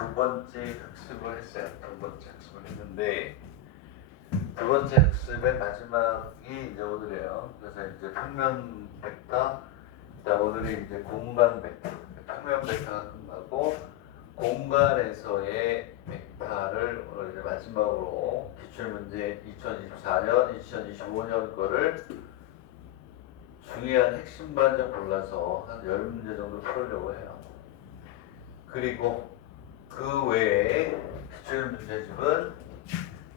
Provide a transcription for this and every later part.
두 번째 학습을 했어요. 두 번째 학습을 했는데 두 번째 학습의 마지막이 이제 오늘이에요. 그래서 이제 평면 벡터, 오늘이 이제 공간 벡터, 평면 벡터가 끝나고 공간에서의 벡터를 오늘 이제 마지막으로 기출문제 2024년, 2025년 거를 중요한 핵심 반점 골라서 한 10문제 정도 풀으려고 해요. 그리고 그 외에 기출문제집은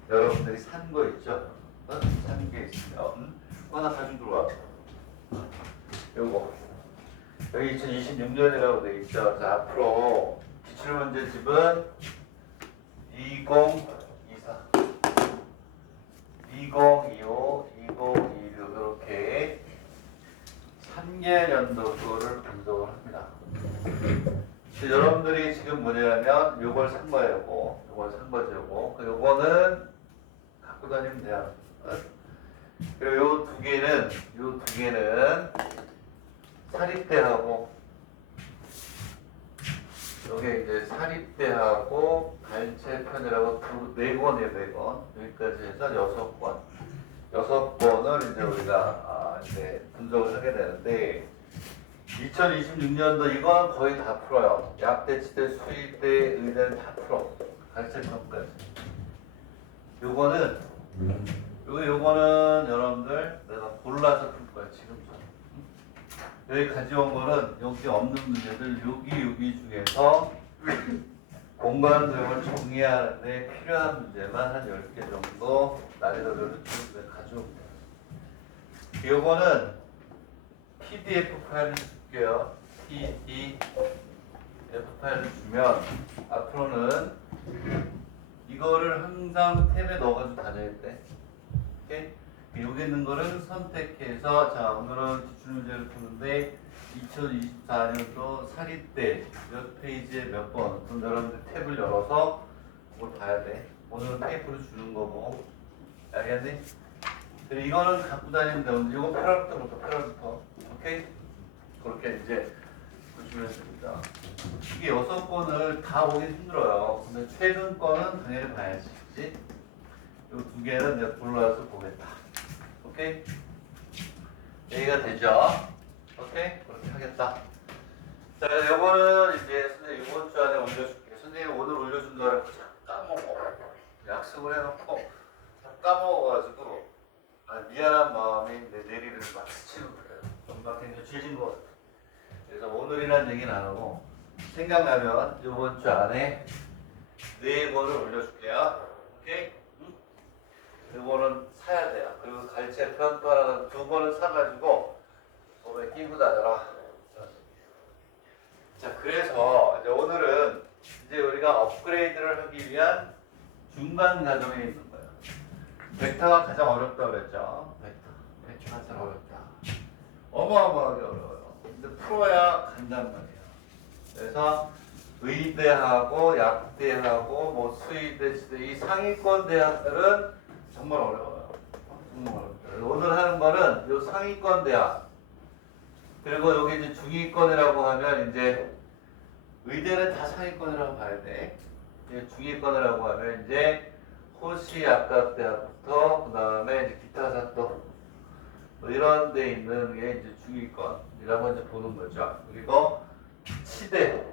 여러분들이 산 거 있죠? 산 게 있으면 하나 가지고 들어와. 요거 여기 2026년이라고 돼 있죠. 그래서 앞으로 기출문제집은 2024, 2025, 2026 이렇게 3개 연도 거를 분석을 합니다. 여러분들이 지금 뭐냐면 요걸 산 거예요. 요걸 산 거죠. 요거는 갖고 다니면 돼요. 그리고 요 두 개는 사립대하고 요게 이제 사립대하고 발췌편이라고 네 권이에요. 4권. 여기까지 해서 6권. 6권을 이제 우리가 이제 분석을 하게 되는데 2026년도 이건 거의 다 풀어요. 약대, 치대, 수의대, 의대는 다 풀어. 발췌편까지. 요거는 여러분들 내가 골라서 풀 거야. 지금처럼. 여기 가져온 거는 여기 없는 문제들 여기 중에서 공간 도형을 정리하는데 필요한 문제만 한 10개 정도 나리더를 가져온 거예요. 요거는 PDF 파일을 줄게요. PDF 파일을 주면 앞으로는 이거를 항상 탭에 넣어가지고 다녀야 돼. 오케이? 여기 있는 거를 선택해서 자 오늘은 기출문제를 푸는데 2024년도 사립대 몇 페이지에 몇 번 그럼 여러분들 탭을 열어서 그걸 봐야 돼. 오늘은 테이프로 주는 거고 알겠니? 그리고 이거는 갖고 다니면 되는데 이건 패럴부터 오케이? 그렇게 이제 보시면 됩니다. 이게 6권을 다 보기 힘들어요. 근데 최근 거는 당연히 봐야지. 그치? 이 두 개는 내가 골라서 보겠다. 오케이? 여기가 되죠? 오케이? 그렇게 하겠다. 자, 요거는 이제 선생님 이번 주 안에 올려줄게. 선생님 오늘 올려준다고 해서 까먹어. 약속을 해놓고 까먹어가지고 미안한 마음이 내 내리를 막 스치는 거예요. 엄마 굉장히 죄진 것 같아. 그래서 오늘이란 얘기는 안 하고 생각나면 이번 주 안에 4권을 올려줄게요. 오케이? 이거는 사야 돼요. 그리고 갈채편 또 하나 2권을 사가지고 몸에 끼고 다녀라. 자, 그래서 이제 오늘은 이제 우리가 업그레이드를 하기 위한 중간 과정에 있는 거예요. 벡터가 가장 어렵다고 그랬죠. 벡터가 가장 어렵다. 어마어마하게 어려워요. 근데 풀어야 간단 말이에요. 그래서 의대하고 약대하고 뭐 수의대, 치대 이 상위권 대학들은 정말 어려워요. 정말 어렵죠. 오늘 하는 거는 요 상위권 대학 그리고 여기 이제 중위권이라고 하면 이제 의대는 다 상위권이라고 봐야 돼. 이제 중위권이라고 하면 이제 호시약학대학부터 그 다음에 이제 기타사또 뭐 이런 데 있는 게 이제 중위권이라고 이제 보는 거죠. 그리고 치대,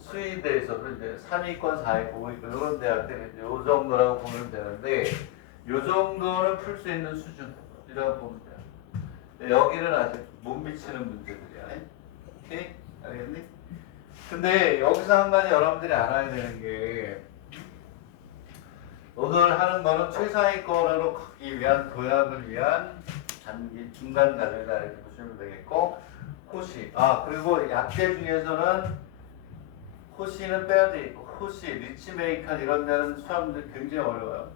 수의대에서도 이제 3위권, 4위권, 5위권 이런 대학들이 이제 요 정도라고 보면 되는데 요 정도는 풀 수 있는 수준이라고 보면 돼요. 여기는 아직 못 미치는 문제들이야. 오케이? 알겠니? 근데 여기서 한 가지 여러분들이 알아야 되는 게 오늘 하는 거는 최상위권으로 가기 위한 도약을 위한 단기 중간 과정이다 이렇게 보시면 되겠고 호시 그리고 약대 중에서는 호시는 빼야 돼 있고 호시, 리치메이칸 이런 데는 수학문제 굉장히 어려워요.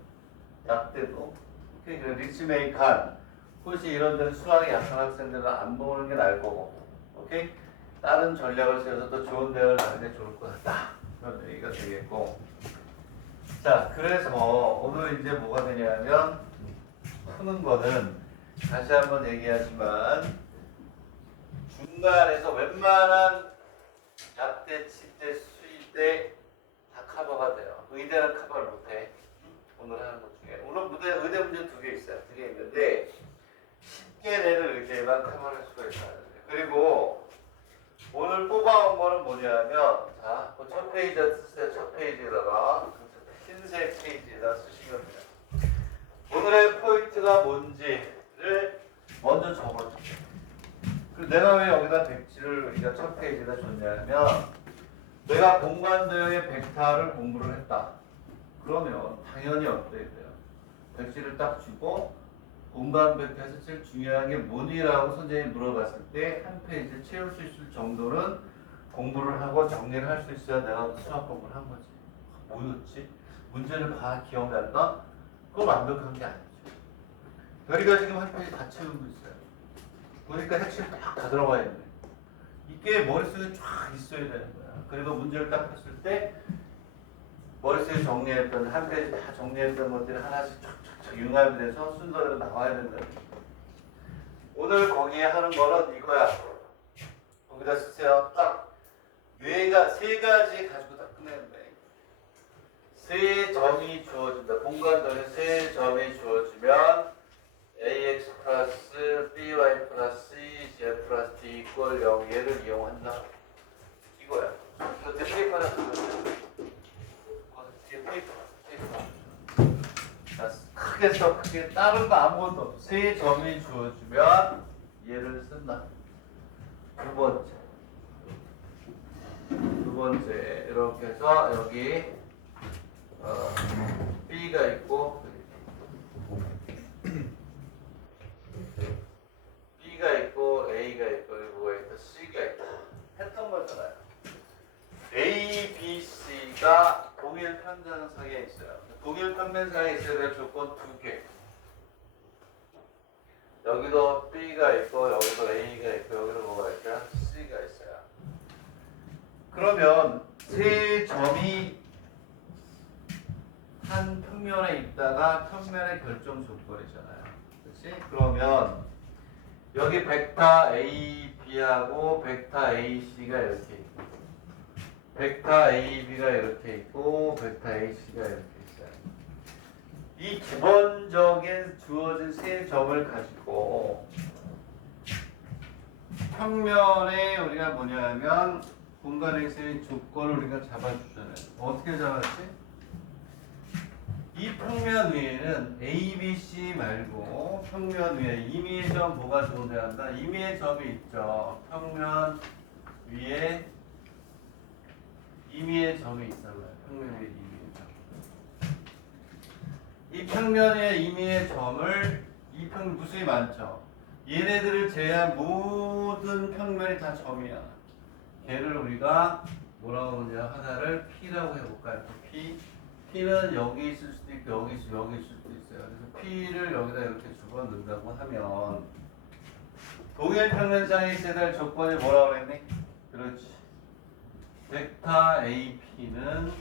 약대도 오케이? 리치메이칸, 호시 이런 데는 수학이 약한 학생들은 안 보는 게 나을 거고 오케이? 다른 전략을 세워서 더 좋은 대학을 가는 게 좋을 것 같다. 그런 얘기가 되겠고 자, 그래서 오늘 이제 뭐가 되냐면 푸는 거는 다시 한번 얘기하지만 중간에서 웬만한 약대, 치대, 수의대 페이지에 쓰세요. 첫 페이지에다가 흰색 페이지에다 쓰시면 돼요. 오늘의 포인트가 뭔지를 먼저 적어주세요. 그리고 내가 왜 여기다 백지를 우리가 첫 페이지에다 줬냐면 내가 공간도형의 벡터를 공부를 했다. 그러면 당연히 어떻게 돼요? 백지를 딱 주고 공간 벡터에서 제일 중요한 게 뭐니라고 선생님이 물어봤을 때 한 페이지를 채울 수 있을 정도는 공부를 하고 정리를 할 수 있어야 내가 수학 공부를 한 거지. 뭐였지? 문제를 다 기억난다? 그거 완벽한 게 아니죠. 별이가 지금 한 페이지 다 채우고 있어요. 보니까 핵심 딱 다 들어가 있네. 이게 머릿속에 쫙 있어야 되는 거야. 그리고 문제를 딱 했을 때 머릿속에 정리했던 한 페이지 다 정리했던 것들이 하나씩 쫙쫙쫙 융합이 돼서 순서대로 나와야 된다. 오늘 거기에 하는 거는 이거야. 거기다 쓰세요. 딱 뇌가 세 가지 가지고 딱 끝내는 거야. 세 점이 주어진다. 공간도에 세 점이 주어지면 ax 플러스 by 플러스 z 플러스 d 이퀄 0 얘를 이용한다. 이거야. 이거 페이퍼라 자, 크게 써 크게 다른 거 아무것도 없어. 세 점이 주어지면 얘를 쓴다. 두 번째 이렇게 해서 여기 B가 있고 B가 있고 A가 있고 그리고 뭐가 있다 C가 있다 했던 거잖아요. A, B, C가 동일 편전상에 있어요. 동일 평면상에 있어야 될 조건 두 개. 여기도 B가 있고 여기도 A가 있고 여기도 뭐가 있어요? C가 있어요. 그러면 세 점이 한 평면에 있다가 평면의 결정 조건이잖아요. 그렇지? 그러면 여기 벡터 A, B하고 벡터 A, C가 이렇게 있고 벡터 A, B가 이렇게 있고 벡터 A, C가 이렇게 있어요. 이 기본적인 주어진 세 점을 가지고 평면에 우리가 뭐냐면 공간에서의 조건을 우리가 잡아주잖아요. 어떻게 잡았지? 이 평면 위에는 A, B, C 말고 평면 위에 임의의 점 뭐가 존재한다? 임의의 점이 있죠. 평면 위에 임의의 점이 있잖아요. 평면 위에 임의의 점. 이 평면 위에 임의의 점을 이 평 무수히 많죠. 얘네들을 제외한 모든 평면이 다 점이야. 걔를 우리가 뭐라고 하냐 하나를 P라고 해볼까요? P. P는 여기 있을 수도 있고 여기 있을 수도 있어요. 그래서 P를 여기다 이렇게 집어넣는다고 하면 동일 평면상에 있어야 될 조건이 뭐라고 그랬니? 그렇지. 벡터 AP는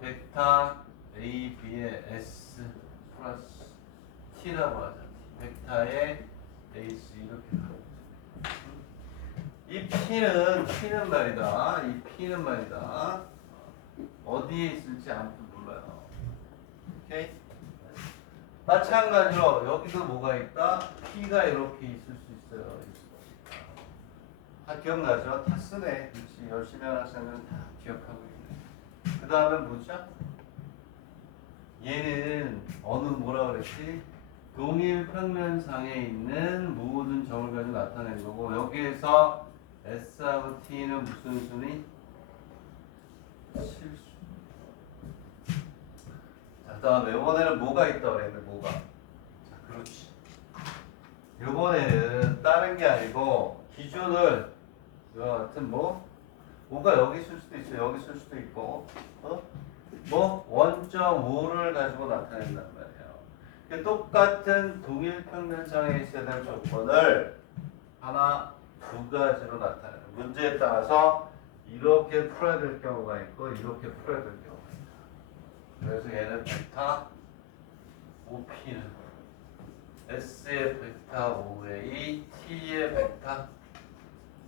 벡터 AB의 S 플러스 T라고 하자. 벡터의 AC 이렇게 하고. 이 P는 말이다. 이 P는 말이다. 어디에 있을지 아무도 몰라요. 오케이? 마찬가지로 여기도 뭐가 있다? P가 이렇게 있을 수 있어요. 다 기억나죠? 다 쓰네. 그렇지. 열심히 하는 학생들은 다 기억하고 있네. 그 다음에 뭐죠? 얘는 뭐라 그랬지? 동일 평면상에 있는 모든 점을 가지고 나타낸 거고 여기에서 S하고 T는 무슨 순위? 실수. 자, 다음에 이번에는 뭐가 있다고 그랬는데 뭐가? 자, 그렇지. 이번에는 다른 게 아니고 기준을 여하튼 뭐가 여기 있을 수도 있어 여기 있을 수도 있고 뭐 1.5를 가지고 나타낸단 말이에요. 똑같은 동일 평면상에 있어야 될 조건을 하나 두 가지로 나타내는 문제에 따라서 이렇게 풀어야 될 경우가 있고 이렇게 풀어야 될 경우가 있다. 그래서 얘는 벡터 OP는 S의 벡터 OA, T의 벡터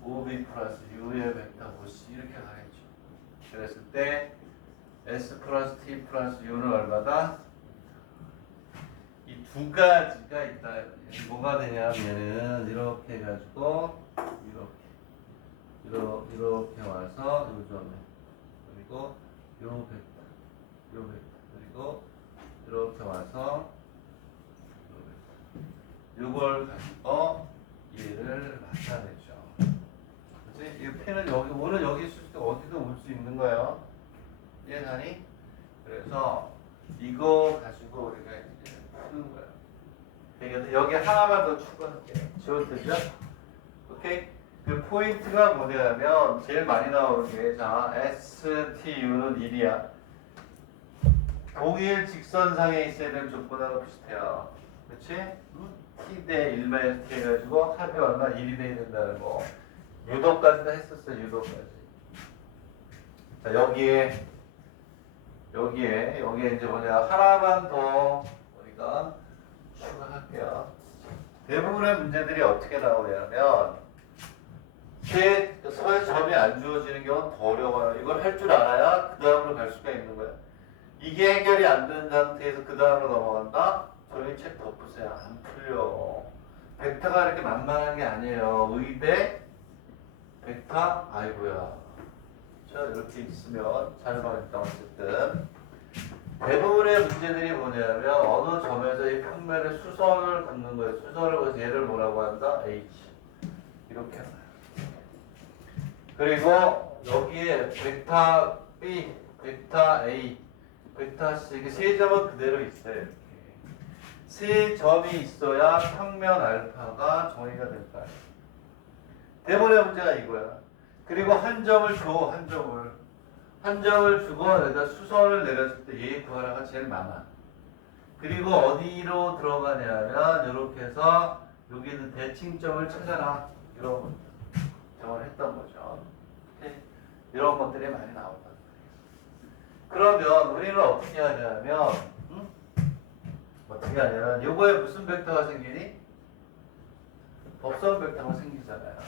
OB 플러스 U의 벡터 OC 이렇게 가겠죠. 그랬을 때 S 플러스 T 플러스 U는 얼마다? 이 두 가지가 있다. 뭐가 되냐면은 이렇게 해가지고 이렇게 와서 요점에 그리고 요 벡터, 요 벡터. 그리고 이렇게 와서 이걸 가지고 얘를 나타내죠. 그치? 이 펜은 여기, 오는 여기 있을 때 어디든 올 수 있는 거예요. 이해가니? 그래서 이거 가지고 우리가 이제 푸는 거예요. 그러니까 여기 하나만 더 추가할게요. 지워드죠? 오케이? 그 포인트가 뭐냐면 제일 많이 나오는 게 자, STU는 1이야. 동일 직선상에 있어야 되는 조건하고 비슷해요. 그치? T 대 1-T 해가지고 합이 얼마? 1이 돼야 된다는 거. 유도까지도 했었어요. 유도까지. 자, 여기에 이제 뭐냐 하나만 더 우리가 추가할게요. 대부분의 문제들이 어떻게 나오냐면 서의 점이 안 주어지는 경우는 더 어려워요. 이걸 할 줄 알아야 그 다음으로 갈 수가 있는 거야. 이게 해결이 안 되는 상태에서 그 다음으로 넘어간다? 저희 책 덮으세요. 안 풀려. 벡터가 이렇게 만만한 게 아니에요. 의대, 벡터, 아이고야. 자, 이렇게 있으면 잘 말했다. 어쨌든 대부분의 문제들이 뭐냐면 어느 점에서 이 평면에 수선을 긋는 거예요. 수선을 그어서 얘를 뭐라고 한다? H. 이렇게 해놔요. 그리고 여기에 벡터 B, 벡터 A, 벡터 C 이게 세 점은 그대로 있어요. 이렇게. 세 점이 있어야 평면 알파가 정의가 될 거예요. 대본의 문제가 이거야. 그리고 한 점을 줘, 한 점을 주고 내가 수선을 내렸을 때 얘 구하라가 제일 많아. 그리고 어디로 들어가냐면 이렇게 해서 여기 있는 대칭점을 찾아라. 이런 정을 했던 거죠. 오케이? 이런 것들이 많이 나온단 말이에요. 그러면 우리는 어떻게 하냐면 어떻게 하냐면 요거에 무슨 벡터가 생기니? 법선 벡터가 생기잖아요.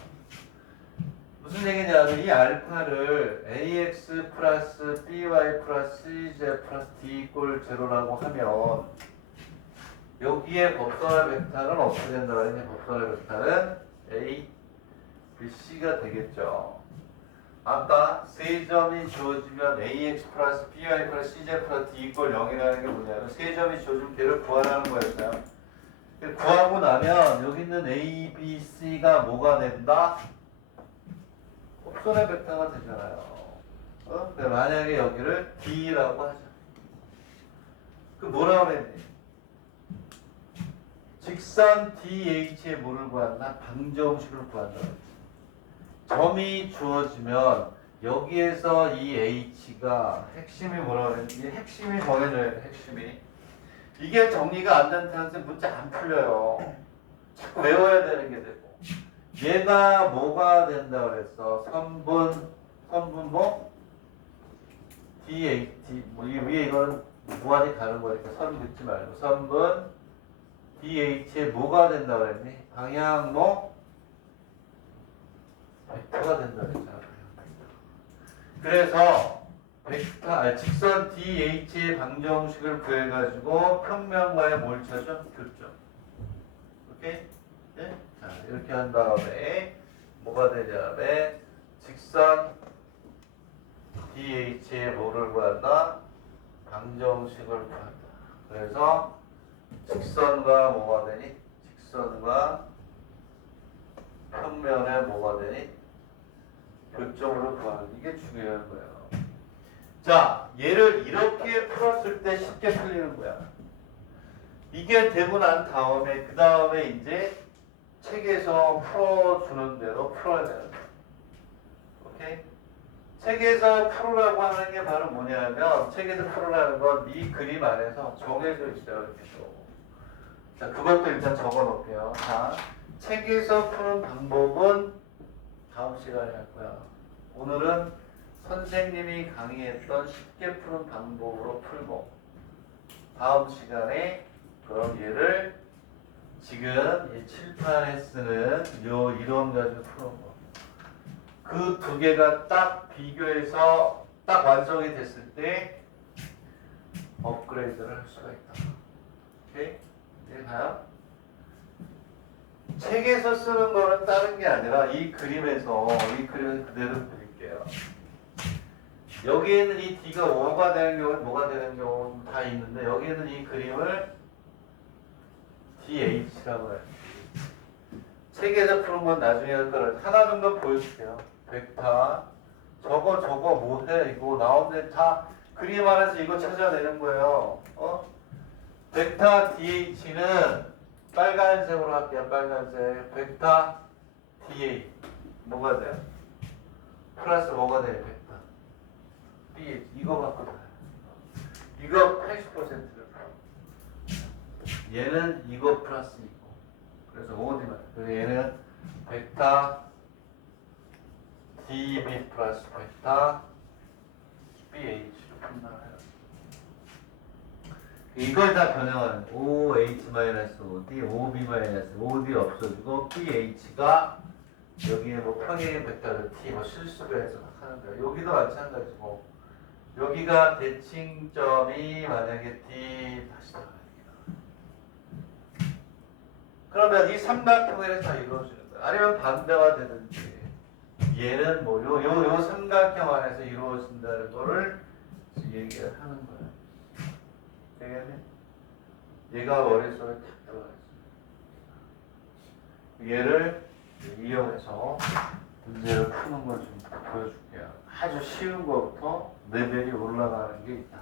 무슨 얘기냐면 이 알파를 ax 플러스 by 플러스 cz 플러스 d 이꼴 제로라고 하면 여기에 법선의 벡터는 어떻게 된다고 하냐? 법선의 벡터는 a, b, c가 되겠죠. 아까 세 점이 주어지면 ax 플러스 by 플러스 cz 플러스 d 이꼴 0이라는 게 뭐냐면 세 점이 주어지면 걔를 구하라는 거였어요. 구하고 나면 여기 있는 a, b, c가 뭐가 된다? 법선의 벡터가 되잖아요. 근데 만약에 여기를 D라고 하자. 그 뭐라고 그랬니? 직선 DH의 뭐를 구한다? 방정식을 구한다. 점이 주어지면 여기에서 이 H가 핵심이 뭐라고 그랬니? 이 핵심이 정해져야 돼. 핵심이. 이게 정리가 안 된 상태 문제 안 풀려요. 자꾸 외워야 되는 게 되고. 얘가 뭐가 된다 그랬어? 선분 뭐? DHT 뭐 이 위에 이거는 무한히 가는 거니까 선 긋지 말고 선분 DH에 뭐가 된다 그랬니? 방향 뭐? 벡터가 된다 그랬잖아. 그래서 직선 DH의 방정식을 구해가지고 평면과의 뭘 찾죠? 교점. 오케이? 네? 자, 이렇게 한 다음에 뭐가 되냐면 직선 DH의 뭐를 구한다? 방정식을 구한다. 그래서 직선과 뭐가 되니? 직선과 평면에 뭐가 되니? 교점으로 구하는 이게 중요한 거예요. 자, 얘를 이렇게 풀었을 때 쉽게 풀리는 거야. 이게 되고 난 다음에 그 다음에 이제 책에서 풀어주는 대로 풀어야 되는 거야. 오케이? 책에서 풀으라고 하는 게 바로 뭐냐면 책에서 풀으라는 건 이 그림 안에서 정해져 있어요. 이렇게 또. 자, 그것도 일단 적어 놓을게요. 자, 책에서 푸는 방법은 다음 시간에 할 거야. 오늘은 선생님이 강의했던 쉽게 푸는 방법으로 풀고 다음 시간에 그럼 얘를 지금 이 칠판에 쓰는 요 이론 가지고 푸는 거. 그 두 개가 딱 비교해서 딱 완성이 됐을 때 업그레이드를 할 수가 있다. 오케이? 이제 가요? 책에서 쓰는 거는 다른 게 아니라 이 그림에서 그대로 그릴게요. 여기에 있는 이 D가 5가 되는 경우, 뭐가 되는 경우 다 있는데 여기에는 이 그림을 DH라고 해요. 책에서 푸는 건 나중에 할 거를 하나 정도 보여줄게요. 벡터 저거 뭐해 이거 나오는데 다 그림 안에서 이거 찾아내는 거예요. 벡터 DH는 빨간색으로 할게요. 빨간색 벡터 DH 뭐가 돼요? 플러스 뭐가 돼요? 벡터 BH 이거 갖고 다 이거 80%를 얘는 이거 플러스 이거 그래서 OD만 그래서 얘는 벡터 DB 플러스 벡터 BH로 판단해요. 이걸 다 변형하는 OH-OD, OB-OD 없어지고 BH가 여기에 뭐 평행 벡터를 T 뭐 실수를 해서 하는 거예요. 여기도 마찬가지고 여기가 대칭점이 만약에 D 다시 나가요. 그러면 이 삼각형에서 다 이루어지는 거예요. 아니면 반대가 되든지 얘는 뭐 요 삼각형 안에서 이루어진다는 거를 얘기를 하는 거예요. 되겠네? 얘가 머릿속에 탁 들어가 있어요. 얘를 이용해서 문제를 푸는 걸 좀 보여줄게요. 아주 쉬운 것부터 레벨이 올라가는 게 있다.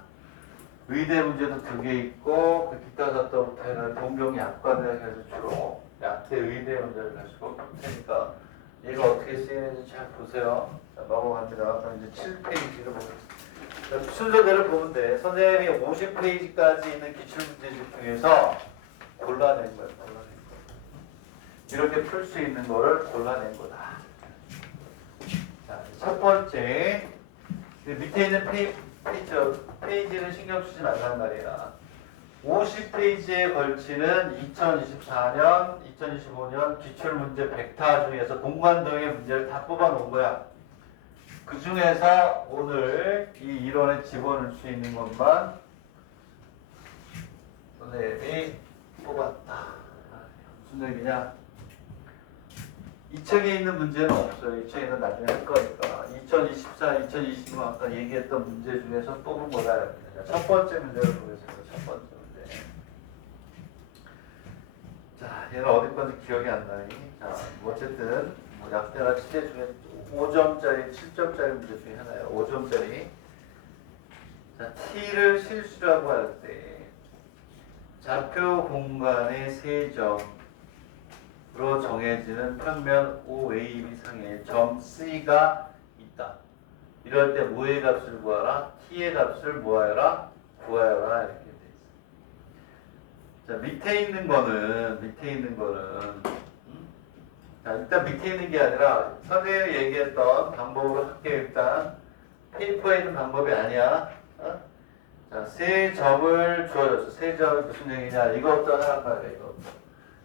의대 문제도 2개 있고 그 기타 잡다부터 해서 동경 약과대학에서 주로 약대 의대 문제를 가지고 볼 테니까 얘가 어떻게 쓰이는지 잘 보세요. 자, 넘어갑니다. 그럼 이제 7페이지를 보겠습니다. 순서대로 보면 돼. 선생님이 50페이지까지 있는 기출문제집 중에서 골라낸 거예요. 이렇게 풀 수 있는 거를 골라낸 거다. 자, 첫 번째 밑에 있는 페이지는 신경 쓰지 말란 말이야. 50페이지에 걸치는 2024년, 2025년 기출문제 100타 중에서 공관도형의 문제를 다 뽑아놓은 거야. 그 중에서 오늘 이 이론에 집어넣을 수 있는 것만 선생님이 뽑았다. 무슨 얘기냐? 이 책에 있는 문제는 없어요. 이 책에는 나중에 할 거니까. 2024, 2025 아까 얘기했던 문제 중에서 뽑은 거다. 첫 번째 문제를 보겠습니다. 첫 번째 문제. 자, 얘는 어디 건지 기억이 안 나니? 자, 어쨌든 뭐 약대나 치대 중에 5점짜리, 7점짜리 문제 중에 하나예요. 5점짜리. 자, T를 실수라고 할 때 좌표 공간의 3점 로 정해지는 평면 OAB 상에 점 C가 있다. 이럴 때 뭐의 값을 구하라? T의 값을 뭐하여라? 구하여라. 이렇게 돼 있어. 자, 밑에 있는 거는 자, 일단 밑에 있는 게 아니라 선생님이 얘기했던 방법으로 할게. 일단 페이퍼에 있는 방법이 아니야. 자, 3점을 주어졌어. 3점이 무슨 얘기냐? 이것부터 하란 말이야. 이거.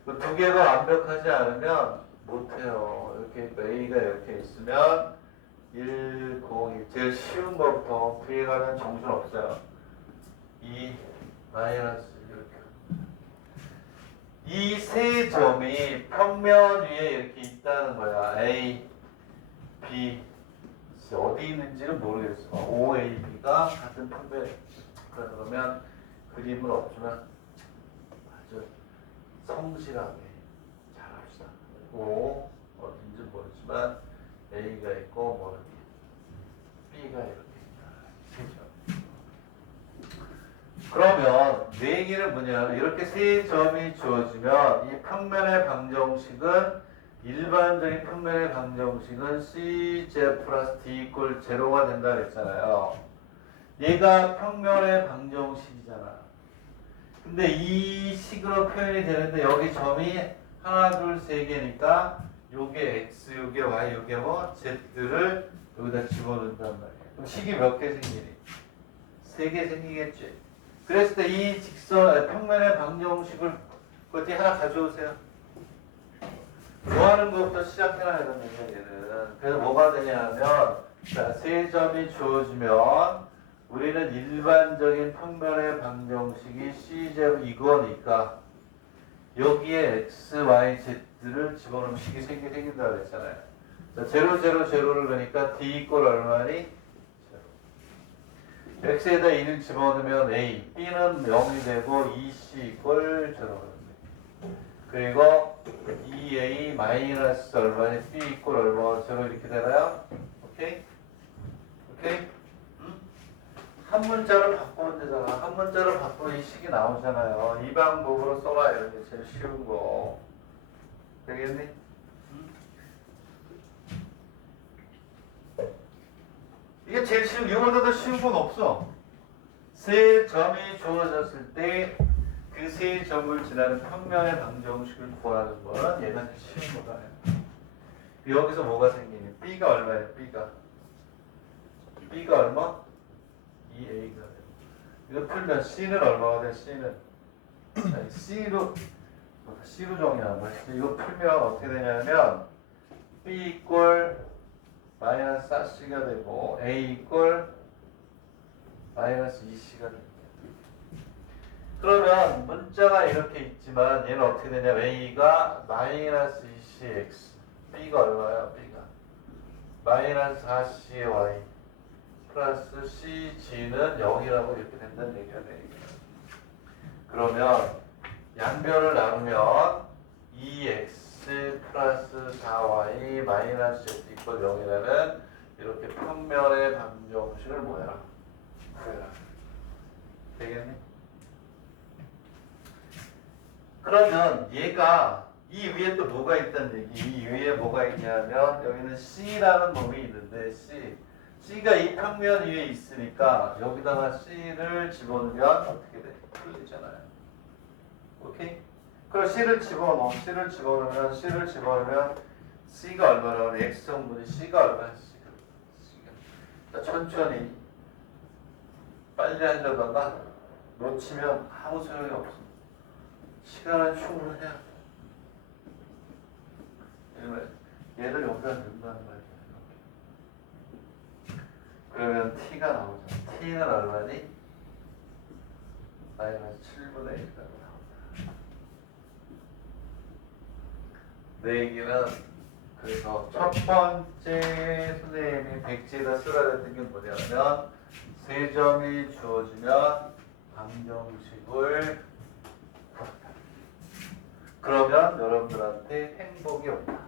그 2개가 완벽하지 않으면 못해요. 이렇게 A가 이렇게 있으면 1, 0, 1 제일 쉬운 것부터 V에 가면 정신 없어요. 2, 마이너스 이렇게. 이 3점이 평면 위에 이렇게 있다는 거야. A, B 어디 있는지는 모르겠어. O, A, B가 같은 평면에 그러면 그림은 없지만 아주 성실하게 잘합시다. 그리고 어딘지 모르지만 A가 있고 뭐 B가 이렇게 있다. 그러면 내 얘기는 뭐냐? 이렇게 3점이 주어지면 이 평면의 방정식은 일반적인 평면의 방정식은 CJ 플러스 D 이꼴 제로가 된다 그랬잖아요. 얘가 평면의 방정식이잖아. 근데 이 식으로 표현이 되는데 여기 점이 하나, 둘, 세 개니까 요게 X, 요게 Y, 요게 뭐 Z를 여기다 집어넣는단 말이에요. 그럼 식이 몇 개 생기니? 3개 생기겠지. 그랬을 때 이 평면의 방정식을 어떻게 하나 가져오세요. 뭐 하는 것부터 시작해놔야 되는데 얘는. 그래서 뭐가 되냐면 자, 3점이 주어지면 우리는 일반적인 평면의 방정식이 CJ 이거니까 여기에 X, Y, Z를 집어넣으면 식이 생긴다고 했잖아요. 자, 0, 0, 0를 그러니까 D 이꼴 얼마니? 0. x에다 2를 집어넣으면 a, b는 0이 되고 2c 이꼴 0. 그리고 2a 마이너스 얼마니 b 이꼴 얼마 0 이렇게 되나요? 오케이? 오케이? 응? 한 문자로 바꾸면 되잖아. 한 문자로 바꾸면 이 식이 나오잖아요. 이 방법으로 써라 이런 게 제일 쉬운 거. 되겠니? 응? 이게 제일 쉬운, 이거보다 더 쉬운 건 없어. 세 점이 주어졌을 때 그 세 점을 지나는 평면의 방정식을 구하는 거는 얘가 제일 쉬운 거다. 여기서 뭐가 생기니? B가 얼마예요? B가 얼마? 2A가 돼. 이거 풀면 C는 얼마가 돼? C는 아니, C로 정의하는 거야. 이거 풀면 어떻게 되냐면 B 이꼴 마이너스 4C가 되고 A 이꼴 마이너스 2C가 됩니다. 그러면 문자가 이렇게 있지만 얘는 어떻게 되냐? A가 마이너스 2CX B가 얼마야? B가 마이너스 4C의 Y 플러스 CG는 0이라고 이렇게 된다는 얘기야. 그러면 양변을 나누면 2x 플러스 4y 마이너스 z 이퀄 0이라는 이렇게 평면의 방정식을 뭐해라? 구해라. 되겠니? 그러면 얘가 이 위에 또 뭐가 있다는 얘기? 이 위에 뭐가 있냐면 여기는 C라는 놈이 있는데 C가 이 평면 위에 있으니까 여기다가 C를 집어넣으면 어떻게 돼? 풀리잖아요. 오케이? 그럼 C를 집어넣으면 C가 얼마나 그래? X성분이 C가 얼마야? C가. 자, 천천히 빨리 하려다가 놓치면 아무 소용이 없어. 시간은 충분해야 돼. 얘를 여기다 넣는다는 말이야. 그러면 T가 나오잖아. T는 얼마니? 마이너스 7분의 1이라고 나온다. 내 얘기는 그래서 첫 번째 선생님이 백지에다 쓰라 했던 게 뭐냐면 세 점이 주어지면 방정식을 구한다. 그러면 여러분들한테 행복이 온다.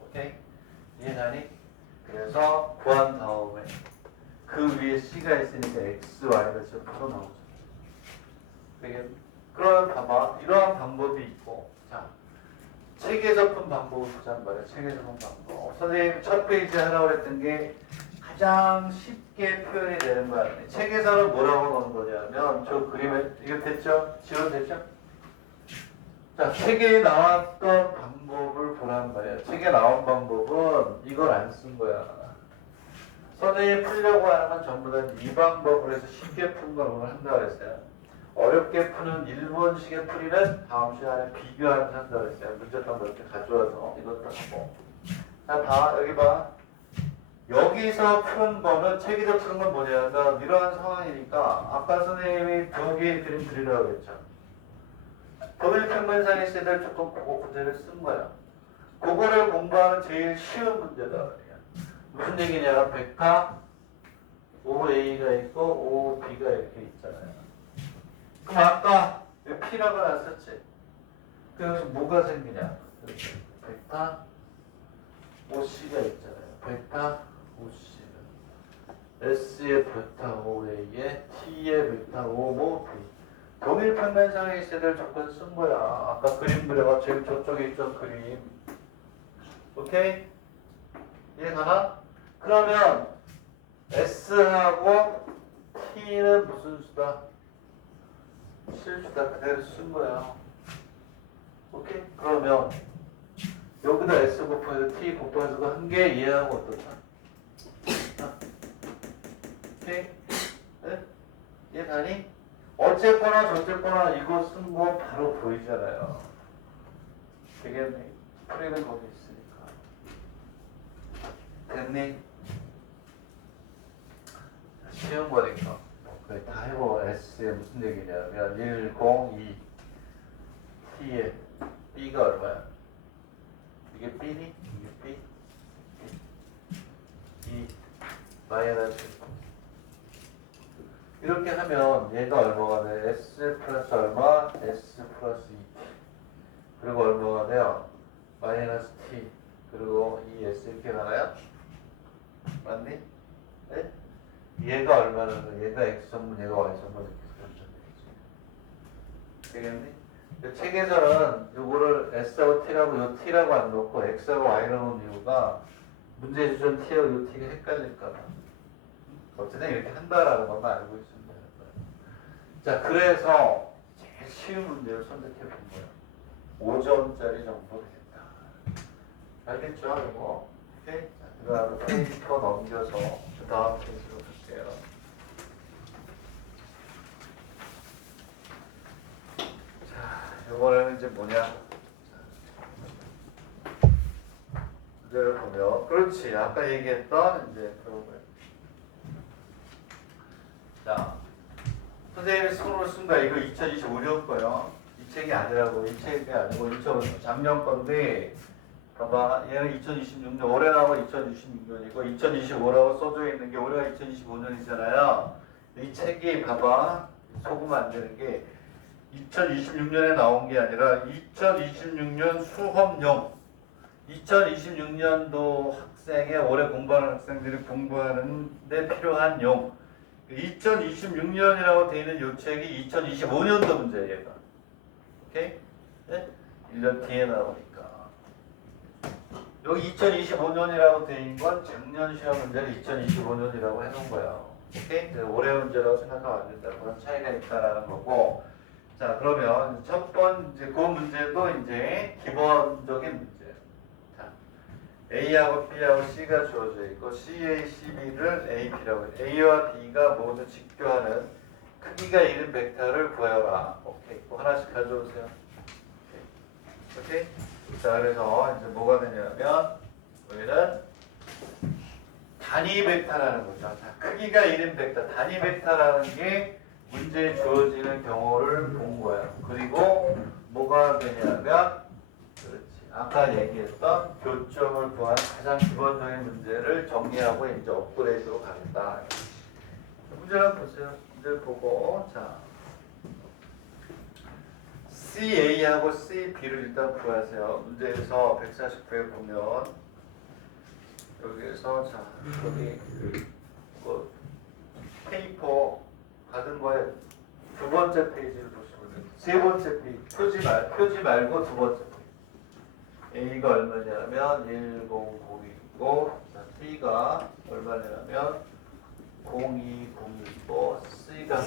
오케이? 이해가니? 그래서 구한 다음에 그 위에 C가 있으니까 X, Y가 지금 바로 나오죠. 되겠니? 그러면 봐봐. 이러한 방법이 있고, 자, 책에서 푼 방법을 보자는 말이야. 책에서 푼 방법. 선생님 첫 페이지에 하라고 했던 게 가장 쉽게 표현이 되는 거 아니에요. 책에서는 뭐라고 넣은 거냐면, 저 그림에, 이거 됐죠? 지원됐죠? 자, 책에 나왔던 방법을 보란 말이야. 책에 나온 방법은 이걸 안 쓴 거야. 선생님이 풀려고 하는 건 전부 다 이 방법으로 해서 쉽게 푼 걸 오늘 한다고 했어요. 어렵게 푸는 일본식의 풀이는 다음 시간에 비교하면서 한다고 했어요. 문제점 이렇게 가져와서 이것도 하고. 자, 봐. 여기 봐. 여기서 푸는 거는 책에서 푸는 건 뭐냐면 이러한 상황이니까 아까 선생님이 두 개의 그림 그리라고 했죠. 도일 평면상에 있어야 될 조건 그거 문제를 쓴 거야. 그거를 공부하는 제일 쉬운 문제다 말이야. 무슨 얘기냐? 벡터 OA가 있고 OB가 이렇게 있잖아요. 그럼 아까 P라고 나왔었지? 그래서 뭐가 생기냐? 벡터 OC가 있잖아요. 벡터 OC는 S의 벡터 OA에 T의 벡터 OB 동일 평면상에 있어야 될 조건 쓴 거야. 아까 그림 그려봐. 제일 저쪽에 있던 그림. 오케이? 이해가나? 그러면 S하고 T는 무슨 수다? 실수다. 그대로 쓴 거야. 오케이? 그러면 여기다 S 곱해서 T 곱해서도 한 개 이해하고 어떻다? 오케이? 네? 이해가니? 어쨌거나 저쨌거나 이거 쓴 거 바로 보이잖아요. 되겠네. 풀이는 거기 있으니까. 됐니? 쉬운 거니까. 그래, 다 해보. S에 무슨 얘기냐면 1, 0, 2 T에 B가 얼마야? 이게 B니? 이게 B? 2 마이너스 이렇게 하면 얘가 얼마가 돼? S 플러스 얼마? S 플러스 2t. 그리고 얼마가 돼요? 마이너스 t. 그리고 이 S 이렇게 가나요? 맞니? 네? 얘가 얼마나 돼? 얘가 X선분, 얘가 Y선분 이렇게 그려주면 되겠지. 되겠니? 책에서는 요거를 S하고 T라고 요 T라고 안 놓고 X하고 Y라고 놓은 이유가 문제 주전 T하고 요 T가 헷갈릴까봐. 어쨌든 이렇게 한다라는 것만 알고 있으면 되는 거예요. 자, 그래서 제일 쉬운 문제를 선택해 본 거예요. 5점짜리 정도 되겠다. 알겠죠? 이거. 오케이? 자, 그 다음에 페이퍼 넘겨서 그 다음 페이지로 갈게요. 자, 이번에는 이제 뭐냐? 문제를 보면, 그렇지. 아까 얘기했던 이제 그런 거예요. 자, 선생님이 손으로 쓴 거야. 이거 2025년 거요. 이 책이 아니라고. 이 책이 아니고 작년 건데 봐봐. 얘는 2026년 올해 나온 2026년이고 2025라고 써져 있는 게 올해가 2025년이잖아요. 이 책이 봐봐. 속으면 안 되는 게 2026년에 나온 게 아니라 2026년 수험용 2026년도 학생의 올해 공부하는 학생들이 공부하는 데 필요한 용 2026년이라고 되어 있는 요 책이 2025년도 문제예요. 얘가. 오케이? 네? 1년 뒤에 나오니까. 여기 2025년이라고 되어 있는 건 작년 시험 문제를 2025년이라고 해놓은 거예요. 오케이? 올해 문제라고 생각하면 안 된다. 그런 차이가 있다라는 거고. 자, 그러면 첫 번째 그 문제도 이제 기본적인 문제예요. 자, A하고 B하고 C가 주어져 있고 CA, CB를 AP라고 해요. A와 B가 모두 직교하는 크기가 있는 벡터를 구해라. 오케이. 뭐 하나씩 가져오세요. 오케이. 오케이? 자, 그래서 이제 뭐가 되냐면 여기는 단위 벡터라는 거죠. 자, 크기가 1인 벡터, 단위 벡터라는 게 문제에 주어지는 경우를 본 거예요. 그리고 뭐가 되냐면 그렇지. 아까 얘기했던 교점을 구한 가장 기본적인 문제를 정리하고 이제 업그레이드로 가겠다. 문제를 보세요. 문제를 보고 자 CA하고 CB를 일단 구하세요. 문제에서 149에 보면 여기에서 자 여기 뭐 페이퍼 받은 거에 두 번째 페이지를 보시면 돼요. 세 번째 페이지 표지 말고 두 번째 페이지. A가 얼마냐면 1002고 B가 얼마냐면 020이고 C가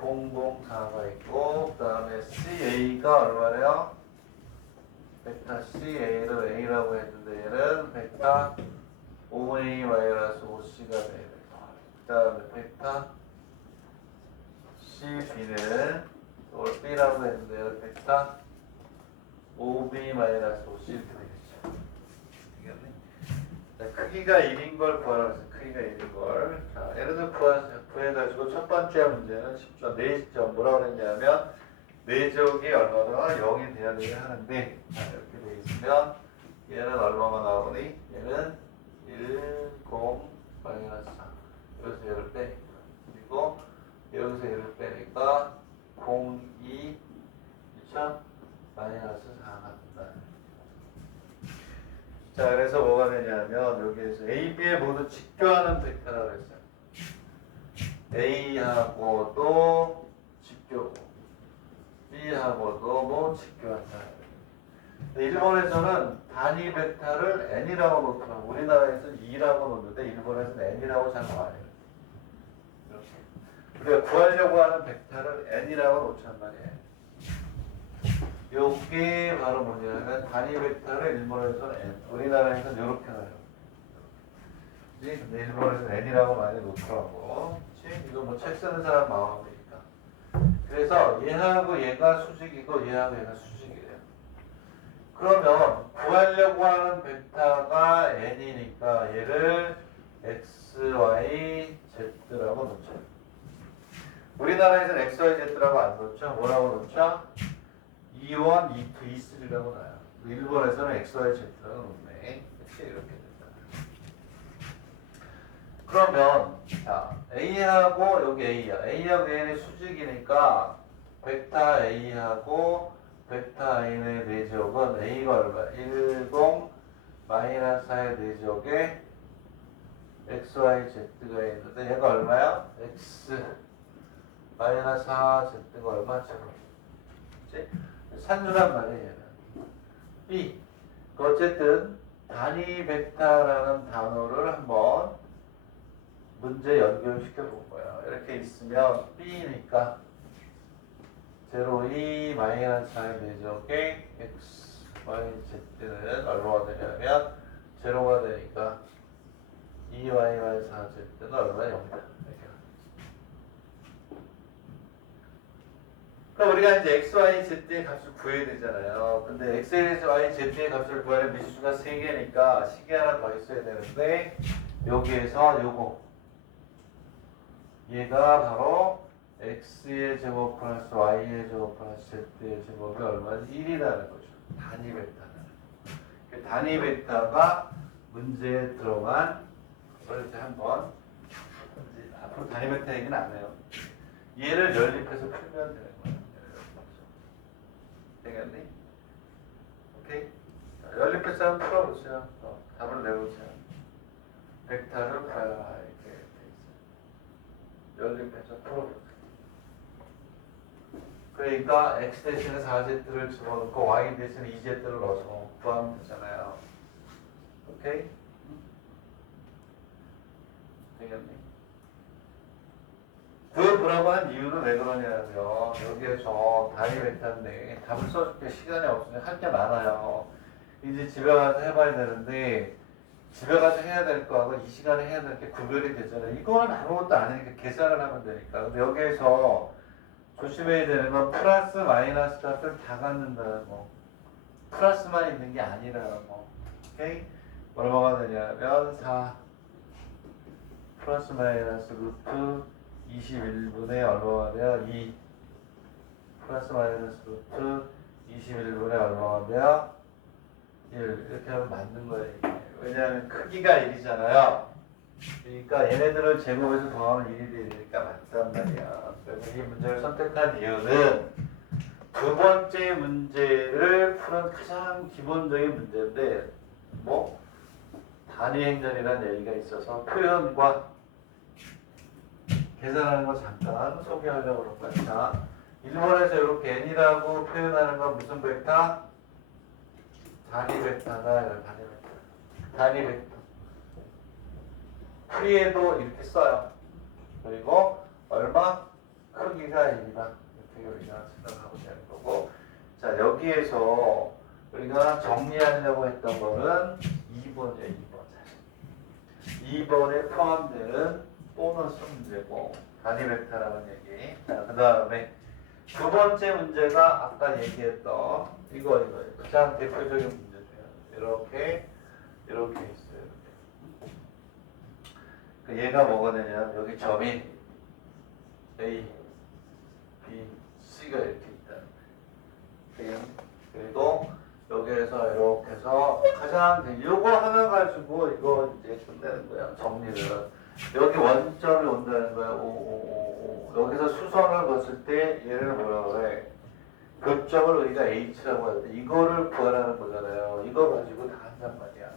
004가 있고 그 다음에 CA가 얼마래요? 벡터 CA를 A라고 했는데 얘는 벡터 5A-5C가 돼요. 그 다음에 벡터 CB는 이걸 B라고 했는데 얘는 벡터 5B-5C 이렇게 되겠죠. 자, 크기가 1인 걸 구하라고 해서 크기가 1인 걸. 자, 예를 들어 구해가지고 첫 번째 문제는 10점, 4점 뭐라고 그랬냐면 4적이 얼마나 0이 돼야 되긴 하는데 자, 이렇게 돼 있으면 얘는 얼마가 나오니? 얘는 1, 0, 마이너스 4. 여기서 얘를 빼니까. 그리고 여기서 얘를 빼니까 0, 2, 그쵸? 마이너스 4가 된다. 자, 그래서 뭐가 되냐면 여기에서 A, B에 모두 직교하는 벡터라고 했어요. A하고도 직교고 B하고도 뭐 직교한다. 일본에서는 단위 벡터를 N이라고 놓더라고. 우리나라에서는 2라고 놓는데 일본에서는 N이라고 잘 안 해요. 이렇게. 우리가 구하려고 하는 벡터를 N이라고 놓잔 말이에요. 요게 바로 뭐냐면 단위 벡터를 일본에서는 N, 우리나라에서는 이렇게 나요. 근데 일본에서는 N이라고 많이 놓더라고. 그치? 이거 뭐 책 쓰는 사람 마음이니까. 그래서 얘하고 얘가 수직이고 얘하고 얘가 수직이래요. 그러면 구하려고 하는 벡터가 N이니까 얘를 X, Y, Z라고 놓죠. 우리나라에서는 X, Y, Z라고 안 놓죠. 뭐라고 놓죠? E1, E2, E3라고 나요. 일본에서는 X, Y, Z라고 놓네. 이렇게 된다. 그러면 자 A하고 여기 A야. A하고 A는 수직이니까 벡터 A하고 벡터 I의 내지역은 A가 얼마? 10 마이너스 4의 내지역에 x, y, z가 있는데 얘가 얼마야? x 마이너스 4z가 얼마죠? 그치? 산수란 말이야 얘는. b 어쨌든 단위 벡터라는 단어를 한번 문제 연결시켜 본 거야. 이렇게 있으면 b니까 0, 2 마이너스 4의 내지역에 x, y, z는 얼마가 되냐면 0가 되니까 2y, y, 4z는 얼마? 0이다. 그럼 우리가 이제 x, y, z의 값을 구해야 되잖아요. 근데 x, y, z의 값을 구하는 미수가 3개니까 식이 하나 더 있어야 되는데 여기에서 요거 얘가 바로 x의 제곱 플러스 y의 제곱 플러스 z의 제곱이 얼마지? 1이라는 거죠. 단위 벡터는. 그 단위 벡터가 문제에 들어간 걸 이제 한번 이제 앞으로 단위 벡터 얘기는 안 해요. 얘를 연립해서 풀면 되는 거예요. 되겠니? 오케이? 자, 연립해서 한번 풀어보세요. 답을 내보세요. 벡터를 봐야 이렇게 돼 있어요. 연립해서 풀어보세요. 그러니까 x 대신에 4z를 집어넣고 y 대신에 2z를 넣어서 구하면 되잖아요. 오케이? 되겠니? 구해보라고 한 이유는 왜 그러냐면 여기에서 단위 벡터인데 답을 써줄게 시간이 없으니 할 게 많아요. 이제 집에 가서 해봐야 되는데 집에 가서 해야 될 거하고 이 시간에 해야 될 게 구별이 되잖아요. 이거는 아무것도 아니니까 계산을 하면 되니까. 근데 여기에서 조심해야 되는 건 플러스 마이너스 값을 다 갖는다는 거. 플러스만 있는 게 아니라는 거. 오케이? 뭐가 되냐면 4 플러스 마이너스 루트 21분의 얼마가 돼요? 2 플러스 마이너스 루트 21분의 얼마가 돼요? 1 이렇게 하면 맞는 거예요. 왜냐하면 크기가 1이잖아요. 그러니까 얘네들을 제곱해서 더하면 1이 되니까 맞단 말이야. 그래서 이 문제를 선택한 이유는 두 번째 문제를 푸는 가장 기본적인 문제인데 뭐 단위 행전이라는 얘기가 있어서 표현과 계산하는 거 잠깐 소개하려고 그런 거야. 자, 1번에서 이렇게 n이라고 표현하는 건 무슨 벡터? 단위 벡터다. 이런 단위 벡터. 단위 벡터. 프리에도 이렇게 써요. 그리고 얼마? 크기가 1이다. 이렇게 우리가 생각하고 되는 거고. 자, 여기에서 우리가 정리하려고 했던 거는 2번이에요. 2번. 2번에 포함되는 보너스 문제고 단위 벡터라는 얘기. 자, 그 다음에 두 번째 문제가 아까 얘기했던 이거 가장 대표적인 문제죠. 이렇게 있어요. 이렇게. 얘가 뭐가 되냐면 여기 점이 A, B, C가 이렇게 있다. 그리고 여기에서 이렇게 해서 가장 요거 하나 가지고 이거 이제 끝내는 거야. 정리를. 여기 원점이 온다는 거야. 여기서 수선을 걷을 때 얘를 뭐라고 그래? 교점을 우리가 H라고 하는데 이거를 구하라는 거잖아요. 이거 가지고 다 한단 말이야.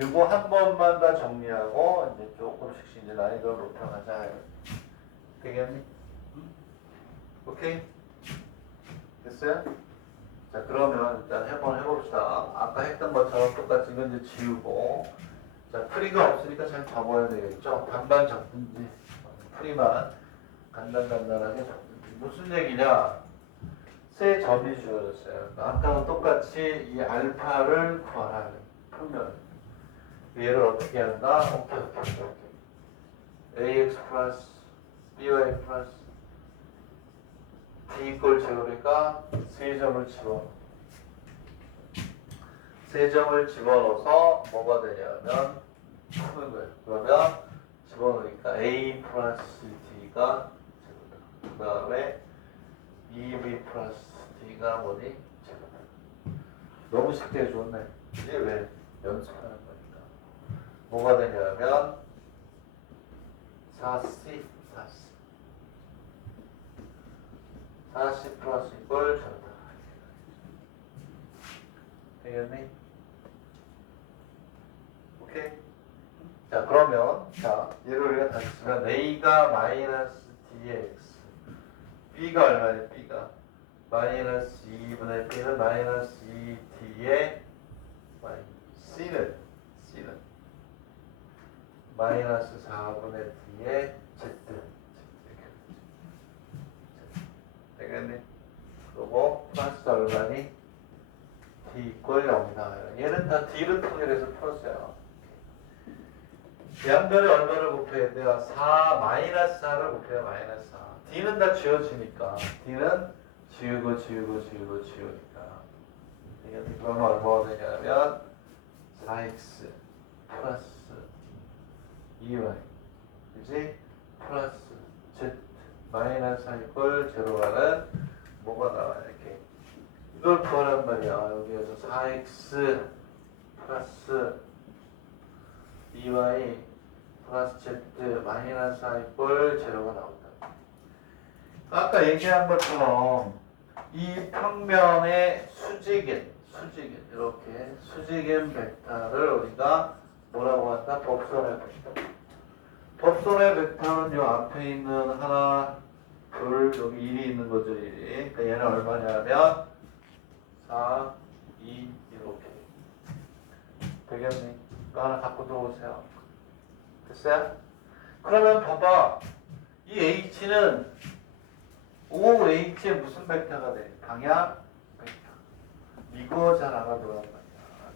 이거 한 번만 다 정리하고 이제 조금씩 이제 난이도를 높여가자. 되겠니? 오케이? 됐어요? 자, 그러면 일단 해봅시다. 아까 했던 것처럼 똑같이 이건 이제 지우고. 자, 프리가 없으니까 잘 적어야 되겠죠? 반반 적든지, 프리만 간단하게 적든지. 무슨 얘기냐? 세 점이 주어졌어요. 아까는 똑같이 이 알파를 구하라. 풀면. 얘를 어떻게 한다? 오케이. ax 플러스 by 플러스 d 이꼴 제로니까 세 점을 집어넣어. 세 점을 집어넣어서 뭐가 되냐면 푸는 거예요. 그러면 집어넣으니까 a 플러스 d가 제로다. 그 다음에 2b 플러스 d가 뭐니? 제로다. 너무 쉽게 해줬네. 이제 왜? 연습하는 거니까. 뭐가 되냐면 4C 4C 플러스 이걸 저다. 되겠니? 오케이. 자 그러면 얘를 우리가 다시 쓰면 A가 마이너스 dx B가 얼마냐? B가 마이너스 2분의 B는 마이너스 2D의 C는 마이너스 4분의 D의 Z 되겠니? 그리고 플러스 얼마니? D 이꼴 0이다. 얘는 다 D를 통일해서 풀었어요. 양변에 얼마를 곱해야 돼요? 4 마이너스 4를 곱해야 마이너스 4. D는 다 지워지니까 D는 지우니까 그러면 얼마가 되냐면 4x 플러스 2y 그지? 플러스 z 마이너스 4 이꼴 제로가는 뭐가 나와 이렇게 이걸 구하란 말이야. 여기에서 4x 플러스 2y 플러스 z 마이너스 4 이꼴 제로가 나온다. 아까 얘기한 것처럼 이 평면의 수직인 이렇게 수직인 벡터를 우리가 뭐라고 한다? 법선의 벡터. 법선의 벡터는 요 앞에 있는 하나, 둘, 여기 1이 있는 거죠. 1이. 그러니까 얘는 얼마냐면 4, 2 이렇게 되겠니? 이거 하나 갖고 들어오세요. 됐어요? 그러면 봐봐. 이 H는 OH의 무슨 벡터가 돼? 방향 벡터. 이거 잘 알아두란 말이야.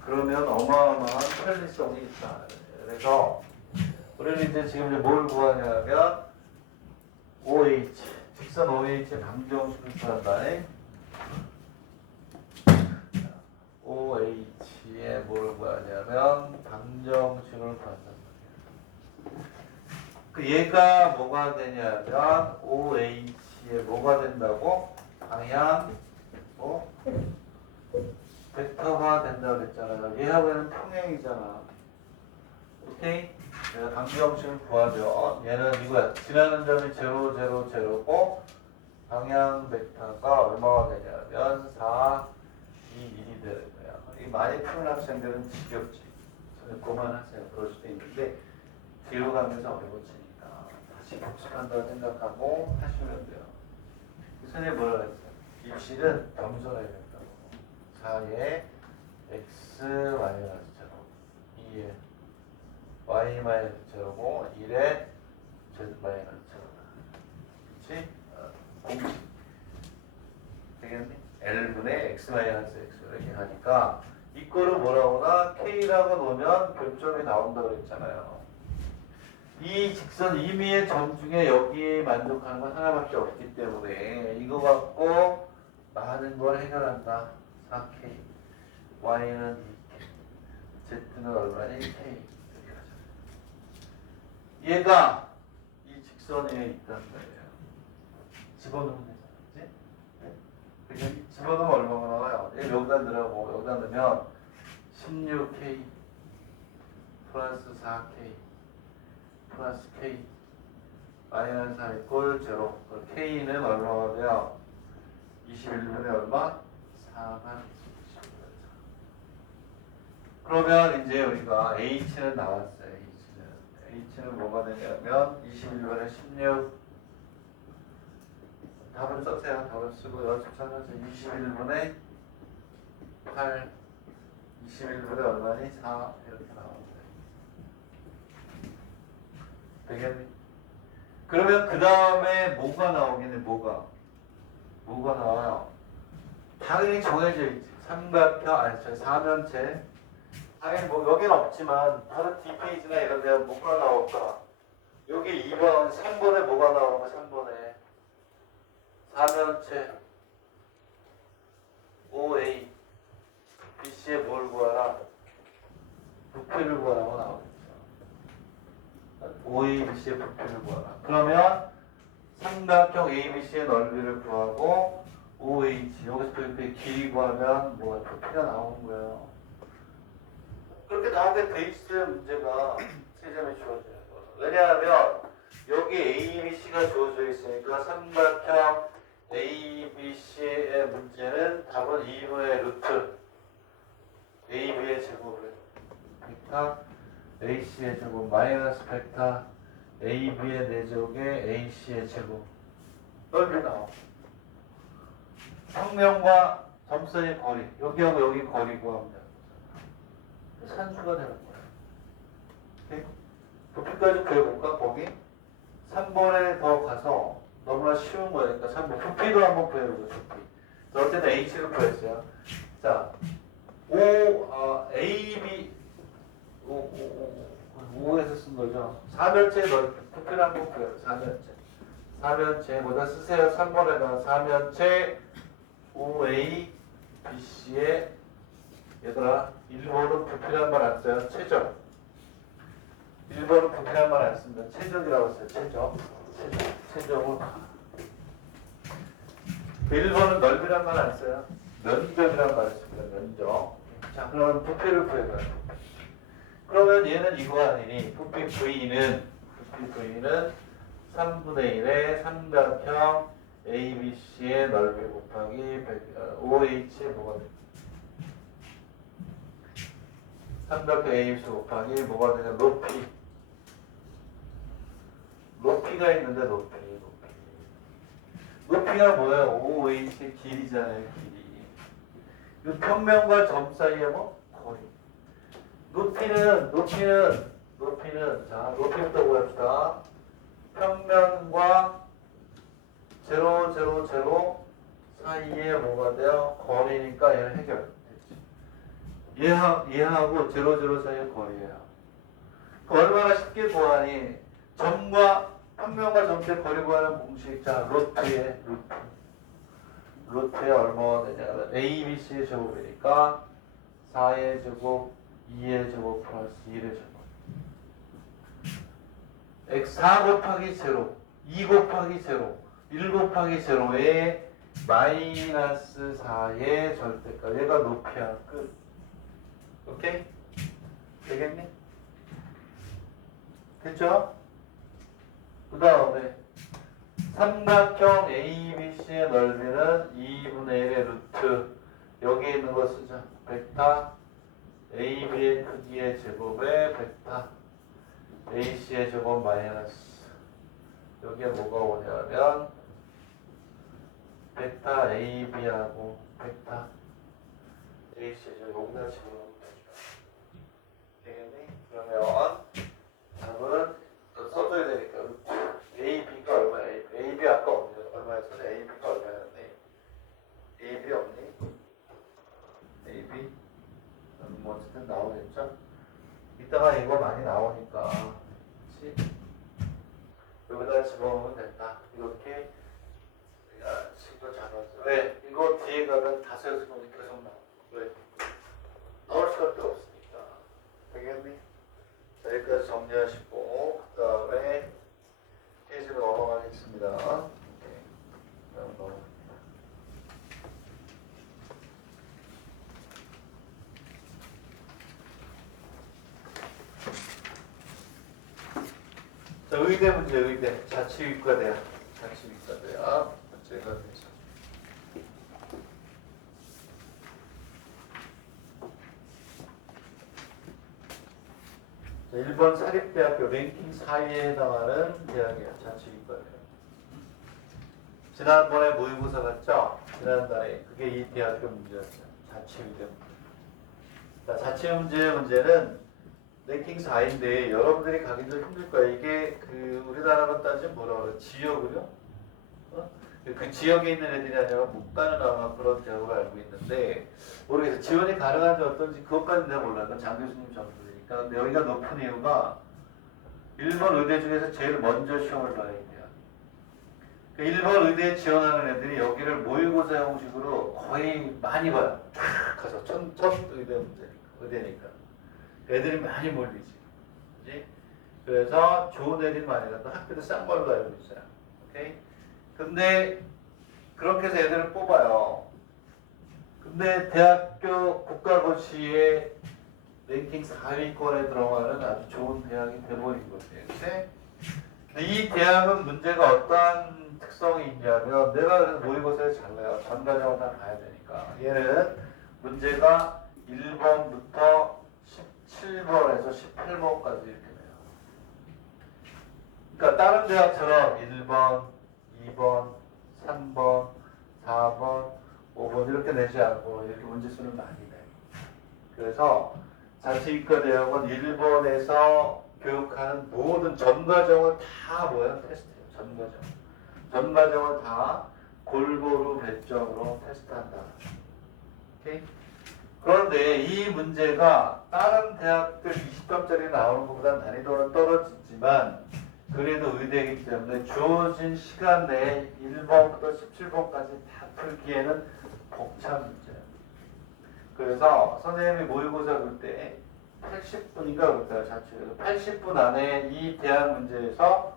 그러면 어마어마한 편리성이 있다. 그래서 우리는 이제 지금 이제 뭘 구하냐면 OH, 직선 OH의 방정식을 구한다. OH의 뭘 구하냐면 방정식을 구한다. 그 얘가 뭐가 되냐면 OH에 뭐가 된다고? 방향 뭐? 벡터가 된다고 그랬잖아요. 얘하고는 평행이잖아. 오케이? 내가 방정식을 구하죠. 얘는 이거야. 지나는 점이 0, 0, 0고 방향 벡터가 얼마가 되냐면 4, 2, 1이 되는 거야. 이 많이 푸는 학생들은 지겹지. 저는 그만하세요. 그럴 수도 있는데 뒤로 가면서 어려워지니까 다시 복습한다고 생각하고 하시면 돼요. 선생님이 뭐라 그랬어요? 입실은 겸손해야 된다고. 4에 x 마이너스 제로, 2에 y 마이너스 제로고 1에 z 마이너스 제로다. 그치? 공식 되겠니? L분의 x 마이너스 x 이렇게 하니까 이거를 뭐라고나 k라고 놓으면 교점이 나온다고 그랬잖아요. 이 직선 임의의 점 중에 여기에 만족하는 건 하나밖에 없기 때문에 이거 갖고 많은 걸 해결한다. 4K Y는 2K Z는 얼마니? K 이렇게 하잖아요. 얘가 이 직선 위에 있단 말이에요. 집어넣으면 되잖아. 그치? 네? 집어넣으면 얼마가 나와요? 얘 여기다 넣으라고. 여기다 넣으면 16K 플러스 4K 플러스 K 마이너스 3 이꼴 0. K는 얼마가 돼요? 21분의 얼마? 4만 21. 그러면 이제 우리가 H는 나왔어요. H는 뭐가 되냐면 21분의 16 답을 써세요. 답을 쓰고 연습하면서 21분의 8 21분의 얼마니? 4 이렇게 나오는 거예요. 되겠니? 그러면 그 다음에 뭐가 나오겠네? 뭐가 나와요? 당연히 정해져 있지. 삼각형, 아니 저 사면체. 당연히 뭐 여기는 없지만 다른 D페이지나 이런 데 뭐가 나올까? 여기 2번, 3번에 뭐가 나오는 거? 3번에 사면체 OA BC에 뭘 구하라? 부피를 구하라고 나오겠죠. OABC의 부피를 구하라. 그러면 삼각형 ABC의 넓이를 구하고 OH 여기서 또 이렇게 길이 구하면 뭐가 부피가 나오는 거예요. 그렇게 나오게 돼 있어야 문제가 3점이 주어져요. 왜냐하면 여기 A, B, C가 주어져 있으니까 삼각형 A, B, C의 문제는 답은 2분의 루트 A, B의 제곱을 벡터 A, C의 제곱 마이너스 벡터 A, B의 4제곱에 A, C의 제곱 넓이 나와. 평면과 점선의 거리 여기하고 여기 거리 구합니다. 산수가 되는 거야. 오케이? 부피까지 그려볼까? 거기 3번에 더 가서 너무나 쉬운 거니까 3번 부피도 한번 구해보죠. 부피. 어쨌든 H를 구했어요. 자, A, B 5에서 쓴 거죠. 4면체 넓이 부피를 한번 구해요. 4면체보다 쓰세요. 3번에다가 4면체 OA BC의 얘들아 1번은 부피란 말 안 써요. 최적. 1번은 부피란 말 안 씁니다. 최적이라고 써요. 최적을 1번은 넓이란 말 안 써요. 면적이란 말을 씁니다. 면적. 자, 그러면 부피를 구해봐요. 그러면 얘는 이거 아니니 부피 V는 3분의 1의 삼각형 ABC의 넓이 곱하기 OH의 뭐가 돼? 삼각형 ABC 곱하기 뭐가 되냐? 높이가 있는데 높이가 뭐예요? OH의 길이잖아요. 길이. 이 평면과 점 사이에 뭐? 거리. 높이는 자 높이부터 구합시다. 평면과 0, 0, 0 사이에 뭐가 돼요? 거리니까 얘는 해결. 얘하고 0, 0 사이의 거리예요. 얼마나 쉽게 구하니? 점과 평면과 점의 거리 구하는 공식. 자, 루트의 얼마가 되냐? A, B, C의 제곱이니까 4의 제곱, 2의 제곱 플러스 1의 제곱. x 4 곱하기 0, 2 곱하기 0, 1 곱하기 0에 마이너스 4의 절대값. 얘가 높이야. 끝. 오케이? 되겠니? 됐죠? 그 다음에 삼각형 ABC의 넓이는 2분의 1의 루트. 여기 있는 거 쓰자. 벡터 AB의 크기의 제곱에 벡터 AC의 제곱 마이너스. 여기에 뭐가 오냐면 벡터 AB하고 벡터 AC의 제곱 여기다 집어넣으면 되죠. 되겠니? 그러면 답은 또 써줘야 되니까 AB가 얼마야? AB 아까 얼마였어? AB가 얼마였니? AB 없니? AB? 뭐 어쨌든 나오겠죠? 이따가 이거 많이 나오니까 그치? 여기다 집어넣으면 된다. 이렇게 우리가 식도 잡아서 왜? 이거 뒤에 가면 다섯에서 보면 계속 나와. 왜? 나올 수밖에 없으니까. 되겠니? 자, 여기까지 정리하시고 그 다음에 페이지로 넘어가겠습니다. 오케이. 그럼 넘어갑니다. 자, 의대 문제, 의대. 자치위과대야. 자치위과대야. 문제가 되죠. 자, 1번 사립대학교 랭킹 4위에 해당하는 대학이야. 자치위과대야. 지난번에 모의고사 봤죠? 지난달에. 그게 이 대학교 문제였어요. 자치위대 문제. 자, 자치문제는 랭킹 4인데 여러분들이 가기도 힘들 거야. 이게 그 우리나라로 따지면 뭐라 그래? 지역으로? 그 지역에 있는 애들이 아니라 못 가는 아마 그런 대학으로 알고 있는데 모르겠어요. 지원이 가능한지 어떤지 그것까지는 내가 몰라요. 그건 장 교수님 전문이니까. 근데 여기가 높은 이유가 1번 의대 중에서 제일 먼저 시험을 봐야 돼요. 그 1번 의대에 지원하는 애들이 여기를 모의고사 형식으로 거의 많이 봐요. 탁 가서 첫 의대 의대니까. 애들이 많이 몰리지. 그지? 그래서 좋은 애들이 많이 가서 학교도 싼 걸로 알고 있어요. 오케이? 근데 그렇게 해서 애들을 뽑아요. 근데 대학교 국가고시에 랭킹 4위권에 들어가는 아주 좋은 대학이 돼버린 거지. 근데 근데 이 대학은 문제가 어떠한 특성이 있냐면 내가 그래서 모의고사에 잘 내요. 전 과정을 다 봐야 되니까. 얘는 문제가 1번부터 17번에서 18번까지 이렇게 돼요. 그러니까 다른 대학처럼 1번, 2번, 3번, 4번, 5번 이렇게 내지 않고 이렇게 문제수를 많이 내요. 그래서 자치이과대학은 1번에서 교육하는 모든 전 과정을 다 뭐야? 테스트해요. 전 과정. 전 과정을 다 골고루 배점으로 테스트한다. 오케이? 그런데 이 문제가 다른 대학들 20점짜리 나오는 것보다 난이도는 떨어지지만 그래도 의대이기 때문에 주어진 시간 내에 1번부터 17번까지 다 풀기에는 벅찬 문제예요. 그래서 선생님이 모의고사 볼 때 80분인가 그럴까요? 자체로 80분 안에 이 대학 문제에서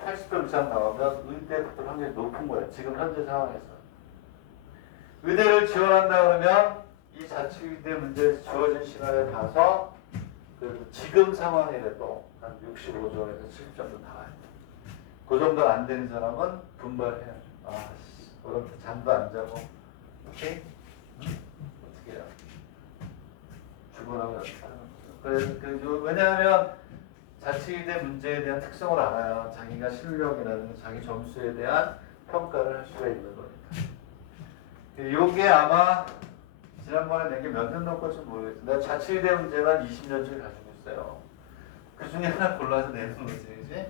80점 이상 나오면 의대 붙을 확률이 높은 거예요. 지금 현재 상황에서. 의대를 지원한다 그러면 이 자치의대 문제에서 주어진 시간을 봐서 그 지금 상황이라도 한 65점에서 70점도 나와요. 그 정도 안 되는 사람은 분발해야죠. 아, 그럼 잠도 안 자고, 오케이? 어떻게 해요? 죽어나면 왜냐하면 자치의대 문제에 대한 특성을 알아야 자기가 실력이라든가 자기 점수에 대한 평가를 할 수가 있는 거니까. 이게 아마 지난번에 낸 게 몇 년 넘을지 모르겠어요. 내가 자치의대 문제만 20년째 가지고 있어요. 그 중에 하나 골라서 내는 거지, 그지?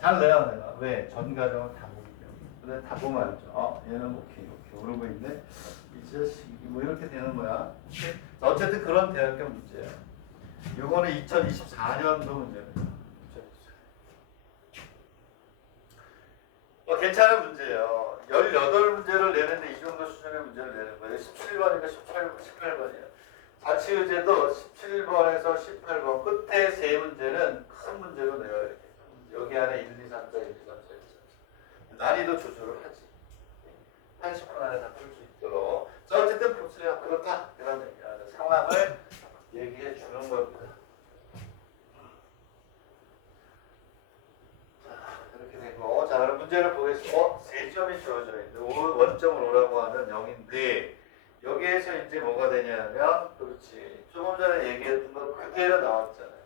잘 내요, 내가. 왜? 전 과정을 다 보기 때문에. 근데 다 보면 알죠. 얘는 오케이, 오르고 있네. 이 자식이 뭐 이렇게 되는 거야. 어쨌든 그런 대학교 문제예요. 요거는 2024년도 문제입니다. 괜찮은 문제예요. 18문제를 내는데 이 정도 수준의 문제를 내는 거예요. 17번이니까 18번이에요. 자치의제도 17번에서 18번 끝에 세 문제는 큰 문제로 내요. 이렇게. 여기 안에 1, 2, 3, 4, 1, 2, 3, 4, 1, 2, 3, 4. 난이도 조절을 하지. 80분 안에 다 풀 수 있도록. 자, 어쨌든 보세요. 그렇다. 이런 얘기야. 상황을 얘기해 주는 겁니다. 이렇게 되고, 자, 그럼 문제를 보겠습니다. 3점이 주어져 있는데, 원점을 오라고 하면 0인데, 여기에서 이제 뭐가 되냐면, 그렇지. 조금 전에 얘기했던 거 그대로 나왔잖아요.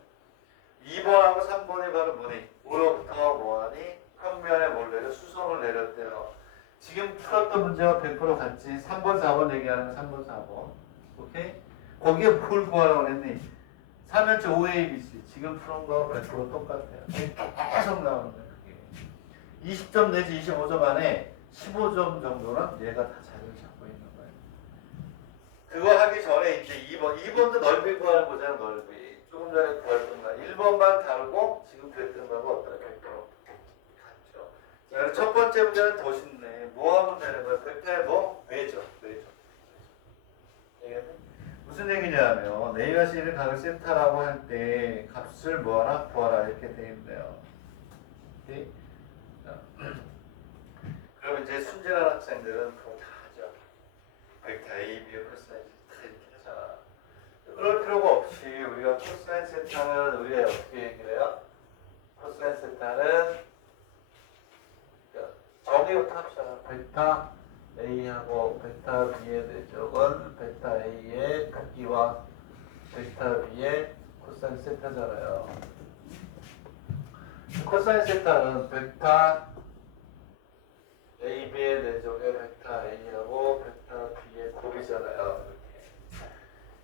2번하고 3번이 바로 뭐니? 우로부터 뭐하니? 평면에 뭘 내려? 수성을 내렸대요. 지금 풀었던 문제와 100% 같지? 3번, 4번 얘기하는 거 3번, 4번. 오케이? 거기에 뭘 구하라고 했니? 3연체 5ABC. 지금 푸는 거 100% 똑같아요. 계속 나오는 거예요. 20점 내지 25점 안에 15점 정도는 얘가 다 자리를 잡고 있는 거예요. 그거 하기 전에 이제 2번도 넓이 구하는 거잖아, 넓이. 조금 전에 구했던 거. 1번만 다르고 지금 됐던 거하고 어떨까? 100% 같죠. 자, 첫 번째 문제는 더 쉽네. 뭐 하면 되는 거야? 벡터의 뭐? 외죠. 무슨 얘기냐면 A와 C를 각을 세타라고 할 때 값을 뭐하라? 구하라 이렇게 돼 있네요. 오케이? 그럼 이제 순진한 학생들은 그거 다 하죠. 벡터 A, B, 코사인 세타 이렇게 하잖아. 그럴 필요가 없이 우리가 코사인 세타는 우리가 어떻게 얘기를 해요? 코사인 세타는 정의부터 합시다. 벡터 A하고 벡터 B의 내적은 벡터 A의 크기와 벡터 B의 코사인 세타잖아요. 코사인 세타는 벡터 A, B의 내적의 벡터 A하고 벡터 B의 곱이잖아요.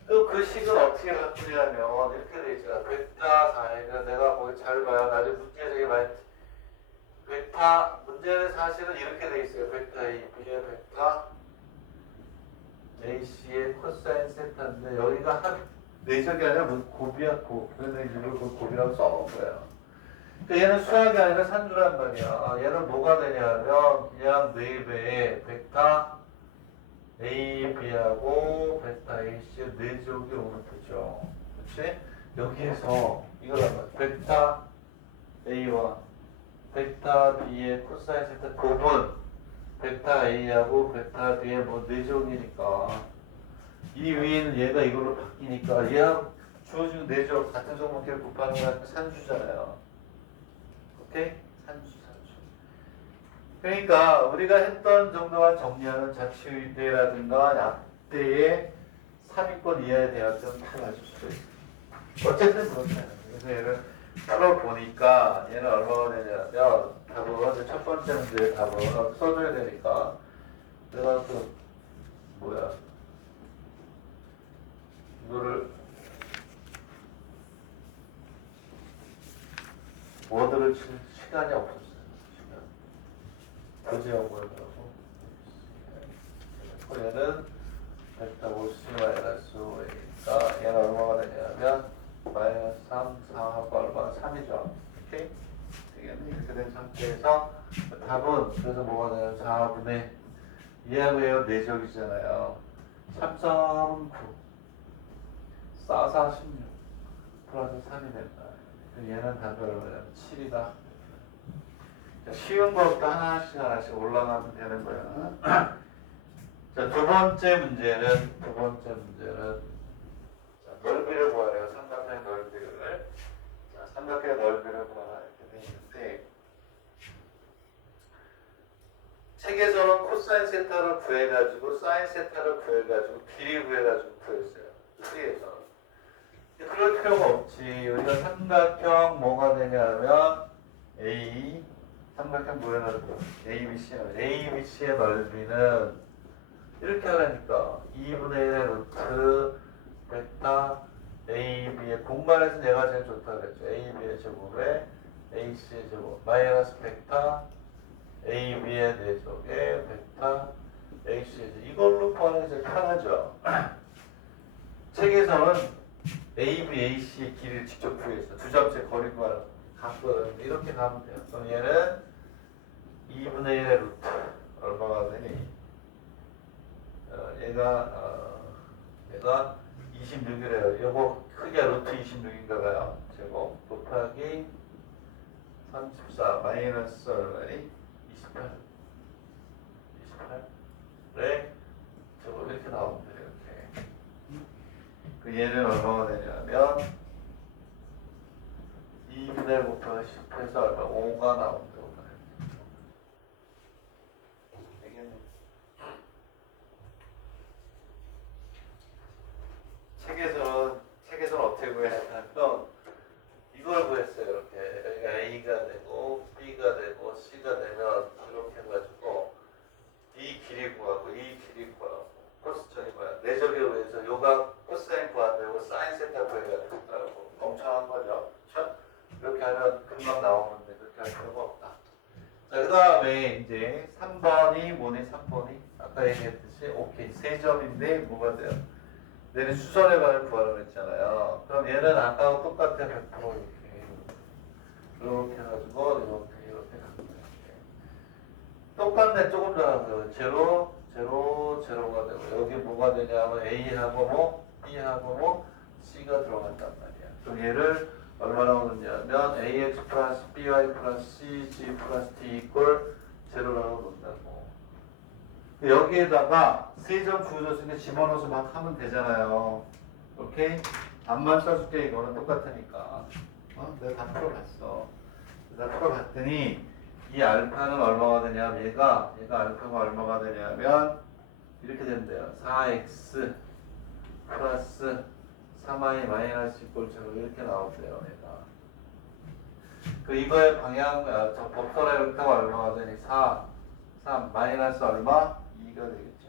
그 식을 어떻게 바꾸냐면 이렇게 돼 있잖아. 벡터 사이가 내가 거기 잘 봐요. 나중에 문제 되게 많이 벡터 문제는 사실은 이렇게 돼 있어요. 벡터 A, B의 벡터 AC의 코사인 세타인데 여기가 한 내적이 아니라 뭐 곱이야 곱. 그래서 일부러 그 곱이라고 써놓은 거예요. 그러니까 얘는 수학이 아니라 산수란 말이야. 얘는 뭐가 되냐면 그냥 4배의 벡터 A, B하고 벡터 AC 내적이 오면 되죠. 그렇지? 여기에서 이거란 말이야. 벡터 A와 벡터 B의 코사인 세타 곱은 벡터 A하고 벡터 B의 뭐 내적이니까 이 위에는 얘가 이걸로 바뀌니까 얘하고 주어진 내적 같은 정목끼리 곱하는 거니까 산수잖아요. 오케이? 산수. 그러니까 우리가 했던 정도만 정리하는 자치의대라든가 약대의 3위권 이하의 대학들은 다 맞을 수도 있어요. 어쨌든 그렇잖아요. 그래서 얘를 따로 보니까 얘는 얼마가 되냐면 답은 첫 번째 문제의 답은 써줘야 되니까 내가 그 뭐야 이거를 워드를 칠 시간이 없었어요. 시간. 교재 연구를 하고 얘는 벡터 50 마이너스 5니까 얘는 얼마가 되냐면 마이너스 3, 4하고 얼마나 3이죠. 오케이? 되겠네. 이렇게 된 상태에서 답은 그래서 뭐가 되냐면 4분의 2하고 얘가 내적이잖아요. 3, 3, 9 4, 4, 16 플러스 3이 된다. 얘는 답이 얼마냐면 7이다. 쉬운 것부터 하나씩 올라가면 되는 거야. 자, 두 번째 문제는 자, 넓이를 구하래요. 삼각형의 넓이를. 자, 삼각형의 넓이를 구하라 이렇게 돼 있는데 책에서는 코사인 세타를 구해가지고 사인 세타를 구해가지고 길이 구해가지고 구했어요. 책에서는. 그럴 필요가 없지. 우리가 삼각형 뭐가 되냐면 A 삼각형 뭐의 넓이? ABC의 넓이는 이렇게 하라니까 2분의 1의 루트 벡터 AB의 공간에서 얘가 제일 좋다 그랬죠. AB의 제곱에 AC의 제곱 마이너스 벡터 AB의 4제곱에 벡터 AC의 제곱 이걸로 구하는 게 제일 편하죠. 책에서는 AB, AC의 길이를 직접 구해서 두 점째 거리 구하는 갔거든요. 이렇게 가면 돼요. 그럼 얘는 2분의 1의 루트 얼마가 되니? 얘가 26이래요. 요거 크게 루트 26인가 봐요. 제곱 곱하기 34 마이너스 얼마니? 28 28에 제곱 이렇게 나오면 돼요. 이렇게. 그 얘는 얼마가 되냐면 2분의 1 곱하기 10해서 얼마? 5가 나온다. 책에서는 어떻게 구했냐면 이걸 구했어요. 이렇게 여기가 A가 되고 B가 되고 C가 되면 이렇게 해가지고 이 길이 구하고 이 길이 구하고 코스점이 뭐야? 내적에 의해서 요가 코사인 구한다고 사인 세타 구해가지고 있다고 멍청한 거죠. 그렇죠? 이렇게 하면 금방 나오는데 그렇게 할 필요가 없다. 자, 그 다음에 이제 3번이 뭐니? 3번이 아까 얘기했듯이 오케이 세 점인데 뭐가 돼요? 얘는 수선의 반을 구하라고 했잖아요. 그럼 얘는 아까와 똑같아 100% 이렇게 해가지고 이렇게 가는 거예요. 똑같네. 조금 더 제로 제로가 되고 여기 뭐가 되냐면 A하고 뭐 B하고 뭐 C가 들어간단 말이야. 그럼 얘를 얼마나 오느냐면 AX 플러스 BY 플러스 CG 플러스 D 이꼴 제로라고 놓는다고. 여기에다가 세 점 주어졌으니까 집어넣어서 막 하면 되잖아요. 오케이? 답만 써줄게. 이거는 똑같으니까. 내가 다 풀어봤어. 다 풀어봤더니 이 알파는 얼마가 되냐면 얘가 알파가 얼마가 되냐면 이렇게 된대요. 4x 플러스 3y 마이너스 이꼴 제로 이렇게 나온대요. 얘가. 그 이거의 방향 저 법선의 벡터가 얼마가 되니 3 마이너스 얼마? 2가 되겠죠.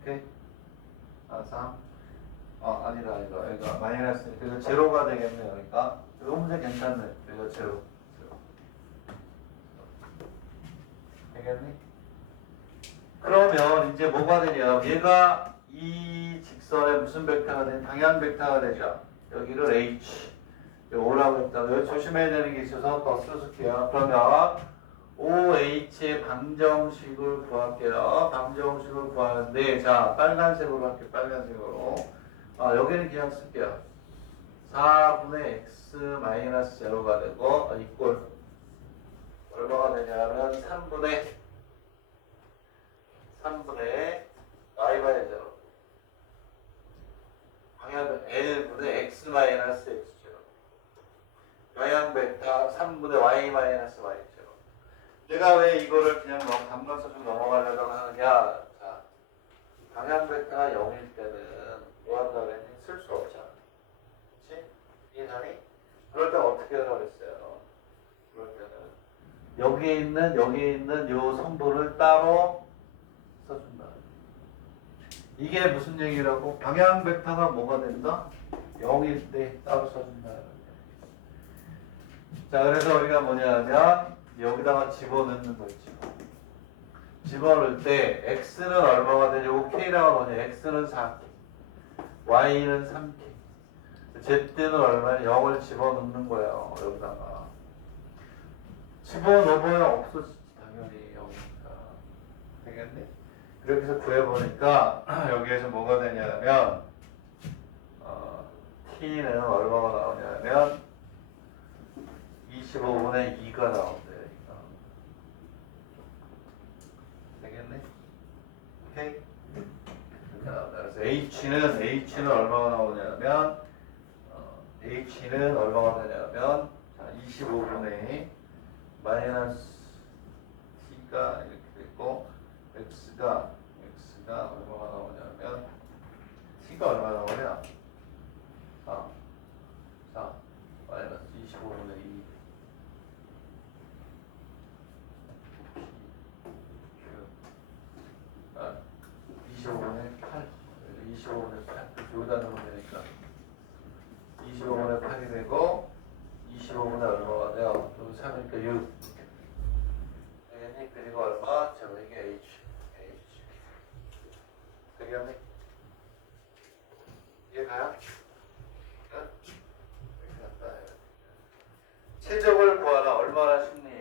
오케이? 3 아니다. 여기가 마이너스 그래서 제로가 되겠네요. 그러니까 이 문제 괜찮네. 그래서 제로 되겠니? 그러면 이제 뭐가 되냐? 얘가 이 직선의 무슨 벡터가 되니? 방향 벡터가 되죠. 여기를 H O라고 했다. 여기 조심해야 되는 게 있어서 더 써줄게요. 그러면 OH의 방정식을 구할게요. 방정식을 구하는데 자 빨간색으로 할게요. 빨간색으로 여기는 그냥 쓸게요. 4분의 x 마이너스 제로가 되고 이꼴 얼마가 되냐면 3분의 y분의 제로 방향은 l분의 x 마이너스 x 제로 영양 베타 3분의 y 마이너스 y 제곱. 내가 왜 이거를 그냥 감각서식 넘어가려고 하느냐? 자, 방향 베타가 0일 때는 뭐 한다고 그랬니? 쓸 수 없잖아. 그렇지? 이해하니? 그럴 때 어떻게 하라고 그랬어요? 그럴 때는 여기에 있는 요 성분을 따로 써준다. 이게 무슨 얘기라고? 방향 베타가 뭐가 된다? 0일 때 따로 써준다. 자, 그래서 우리가 뭐냐면 여기다가 집어넣는 거 있죠. 집어넣을 때 x는 얼마가 되냐? 요 k라고 뭐냐? x는 4k, y는 3k, z는 얼마냐? 0을 집어넣는 거예요. 여기다가 집어넣으면 없어지지 당연히 0이니까. 되겠네? 이렇게 해서 구해보니까 여기에서 뭐가 되냐면 t는 얼마가 나오냐면 25분의 2가 나온대요. 되겠네? 오케이? 자, 그래서 h는 얼마가 나오냐면 h는 얼마가 되냐면 25분의 마이너스 t가 이렇게 되고 x가 얼마가 나오냐면 t가 얼마 나오냐? 4 마이너스 25분의 2 25분의 8 25분의 8 여기다 넣으면 되니까 25분의 8이 되고 25분의 얼마가 돼요? 여기 3이니까 6 되겠니? 그리고 얼마? 저 이게 h 되겠니? 이해 가요? 응? 이렇게 한다. 최적을 구하라. 얼마나 쉽니?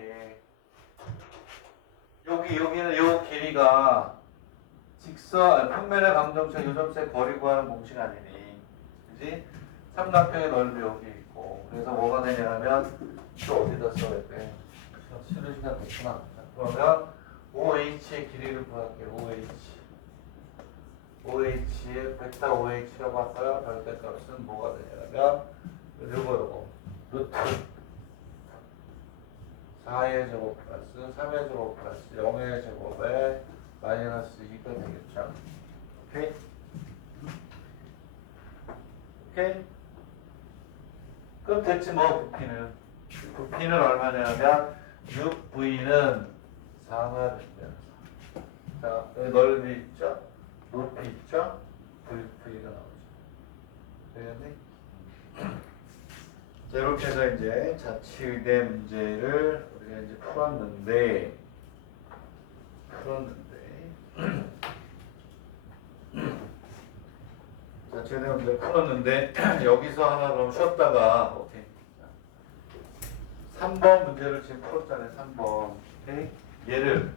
여기는 요 길이가 평면의 방정식 요점색 거리 구하는 공식 아니니? 그지? 삼각형의 넓이 여기 있고. 그래서 뭐가 되냐면 또 어디다 써야 돼? 쉬는 시간 됐구나. 그러면 OH의 길이를 구할게요. OH의 베타 OH라고 할까요? 절대값은 뭐가 되냐면 요거 루트 4의 제곱 플러스 3의 제곱 플러스 0의 제곱에 마이너스 2가 되겠죠. 오케이? 오케이? 그럼 됐지 뭐. 부피는 얼마냐면 6V는 4가 된다. 자, 여기 넓이 있죠? 높이 있죠? V가 나오죠. 되겠니? 자, 이렇게 해서 이제 자치의대 문제를 우리가 이제 풀었는데 자치의대 문제 풀었는데 여기서 하나 그럼 쉬었다가 오케이. 3번 문제를 지금 풀었잖아요. 3번. 오케이? 얘를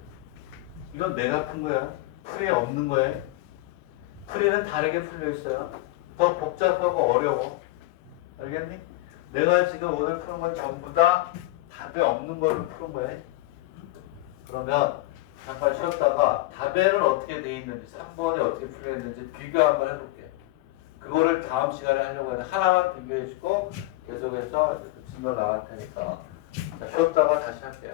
이건 내가 푼 거야. 풀이에 없는 거예요. 풀이는 다르게 풀려 있어요. 더 복잡하고 어려워. 알겠니? 내가 지금 오늘 푸는 건 전부 다 답에 없는 걸로 푸는 거예요. 그러면 잠깐 쉬었다가 답에는 어떻게 돼 있는지 3번에 어떻게 풀려 있는지 비교 한번 해볼게요. 그거를 다음 시간에 하려고 해서 하나만 비교해주고 계속해서 질문 나갈 테니까 자, 쉬었다가 다시 할게요.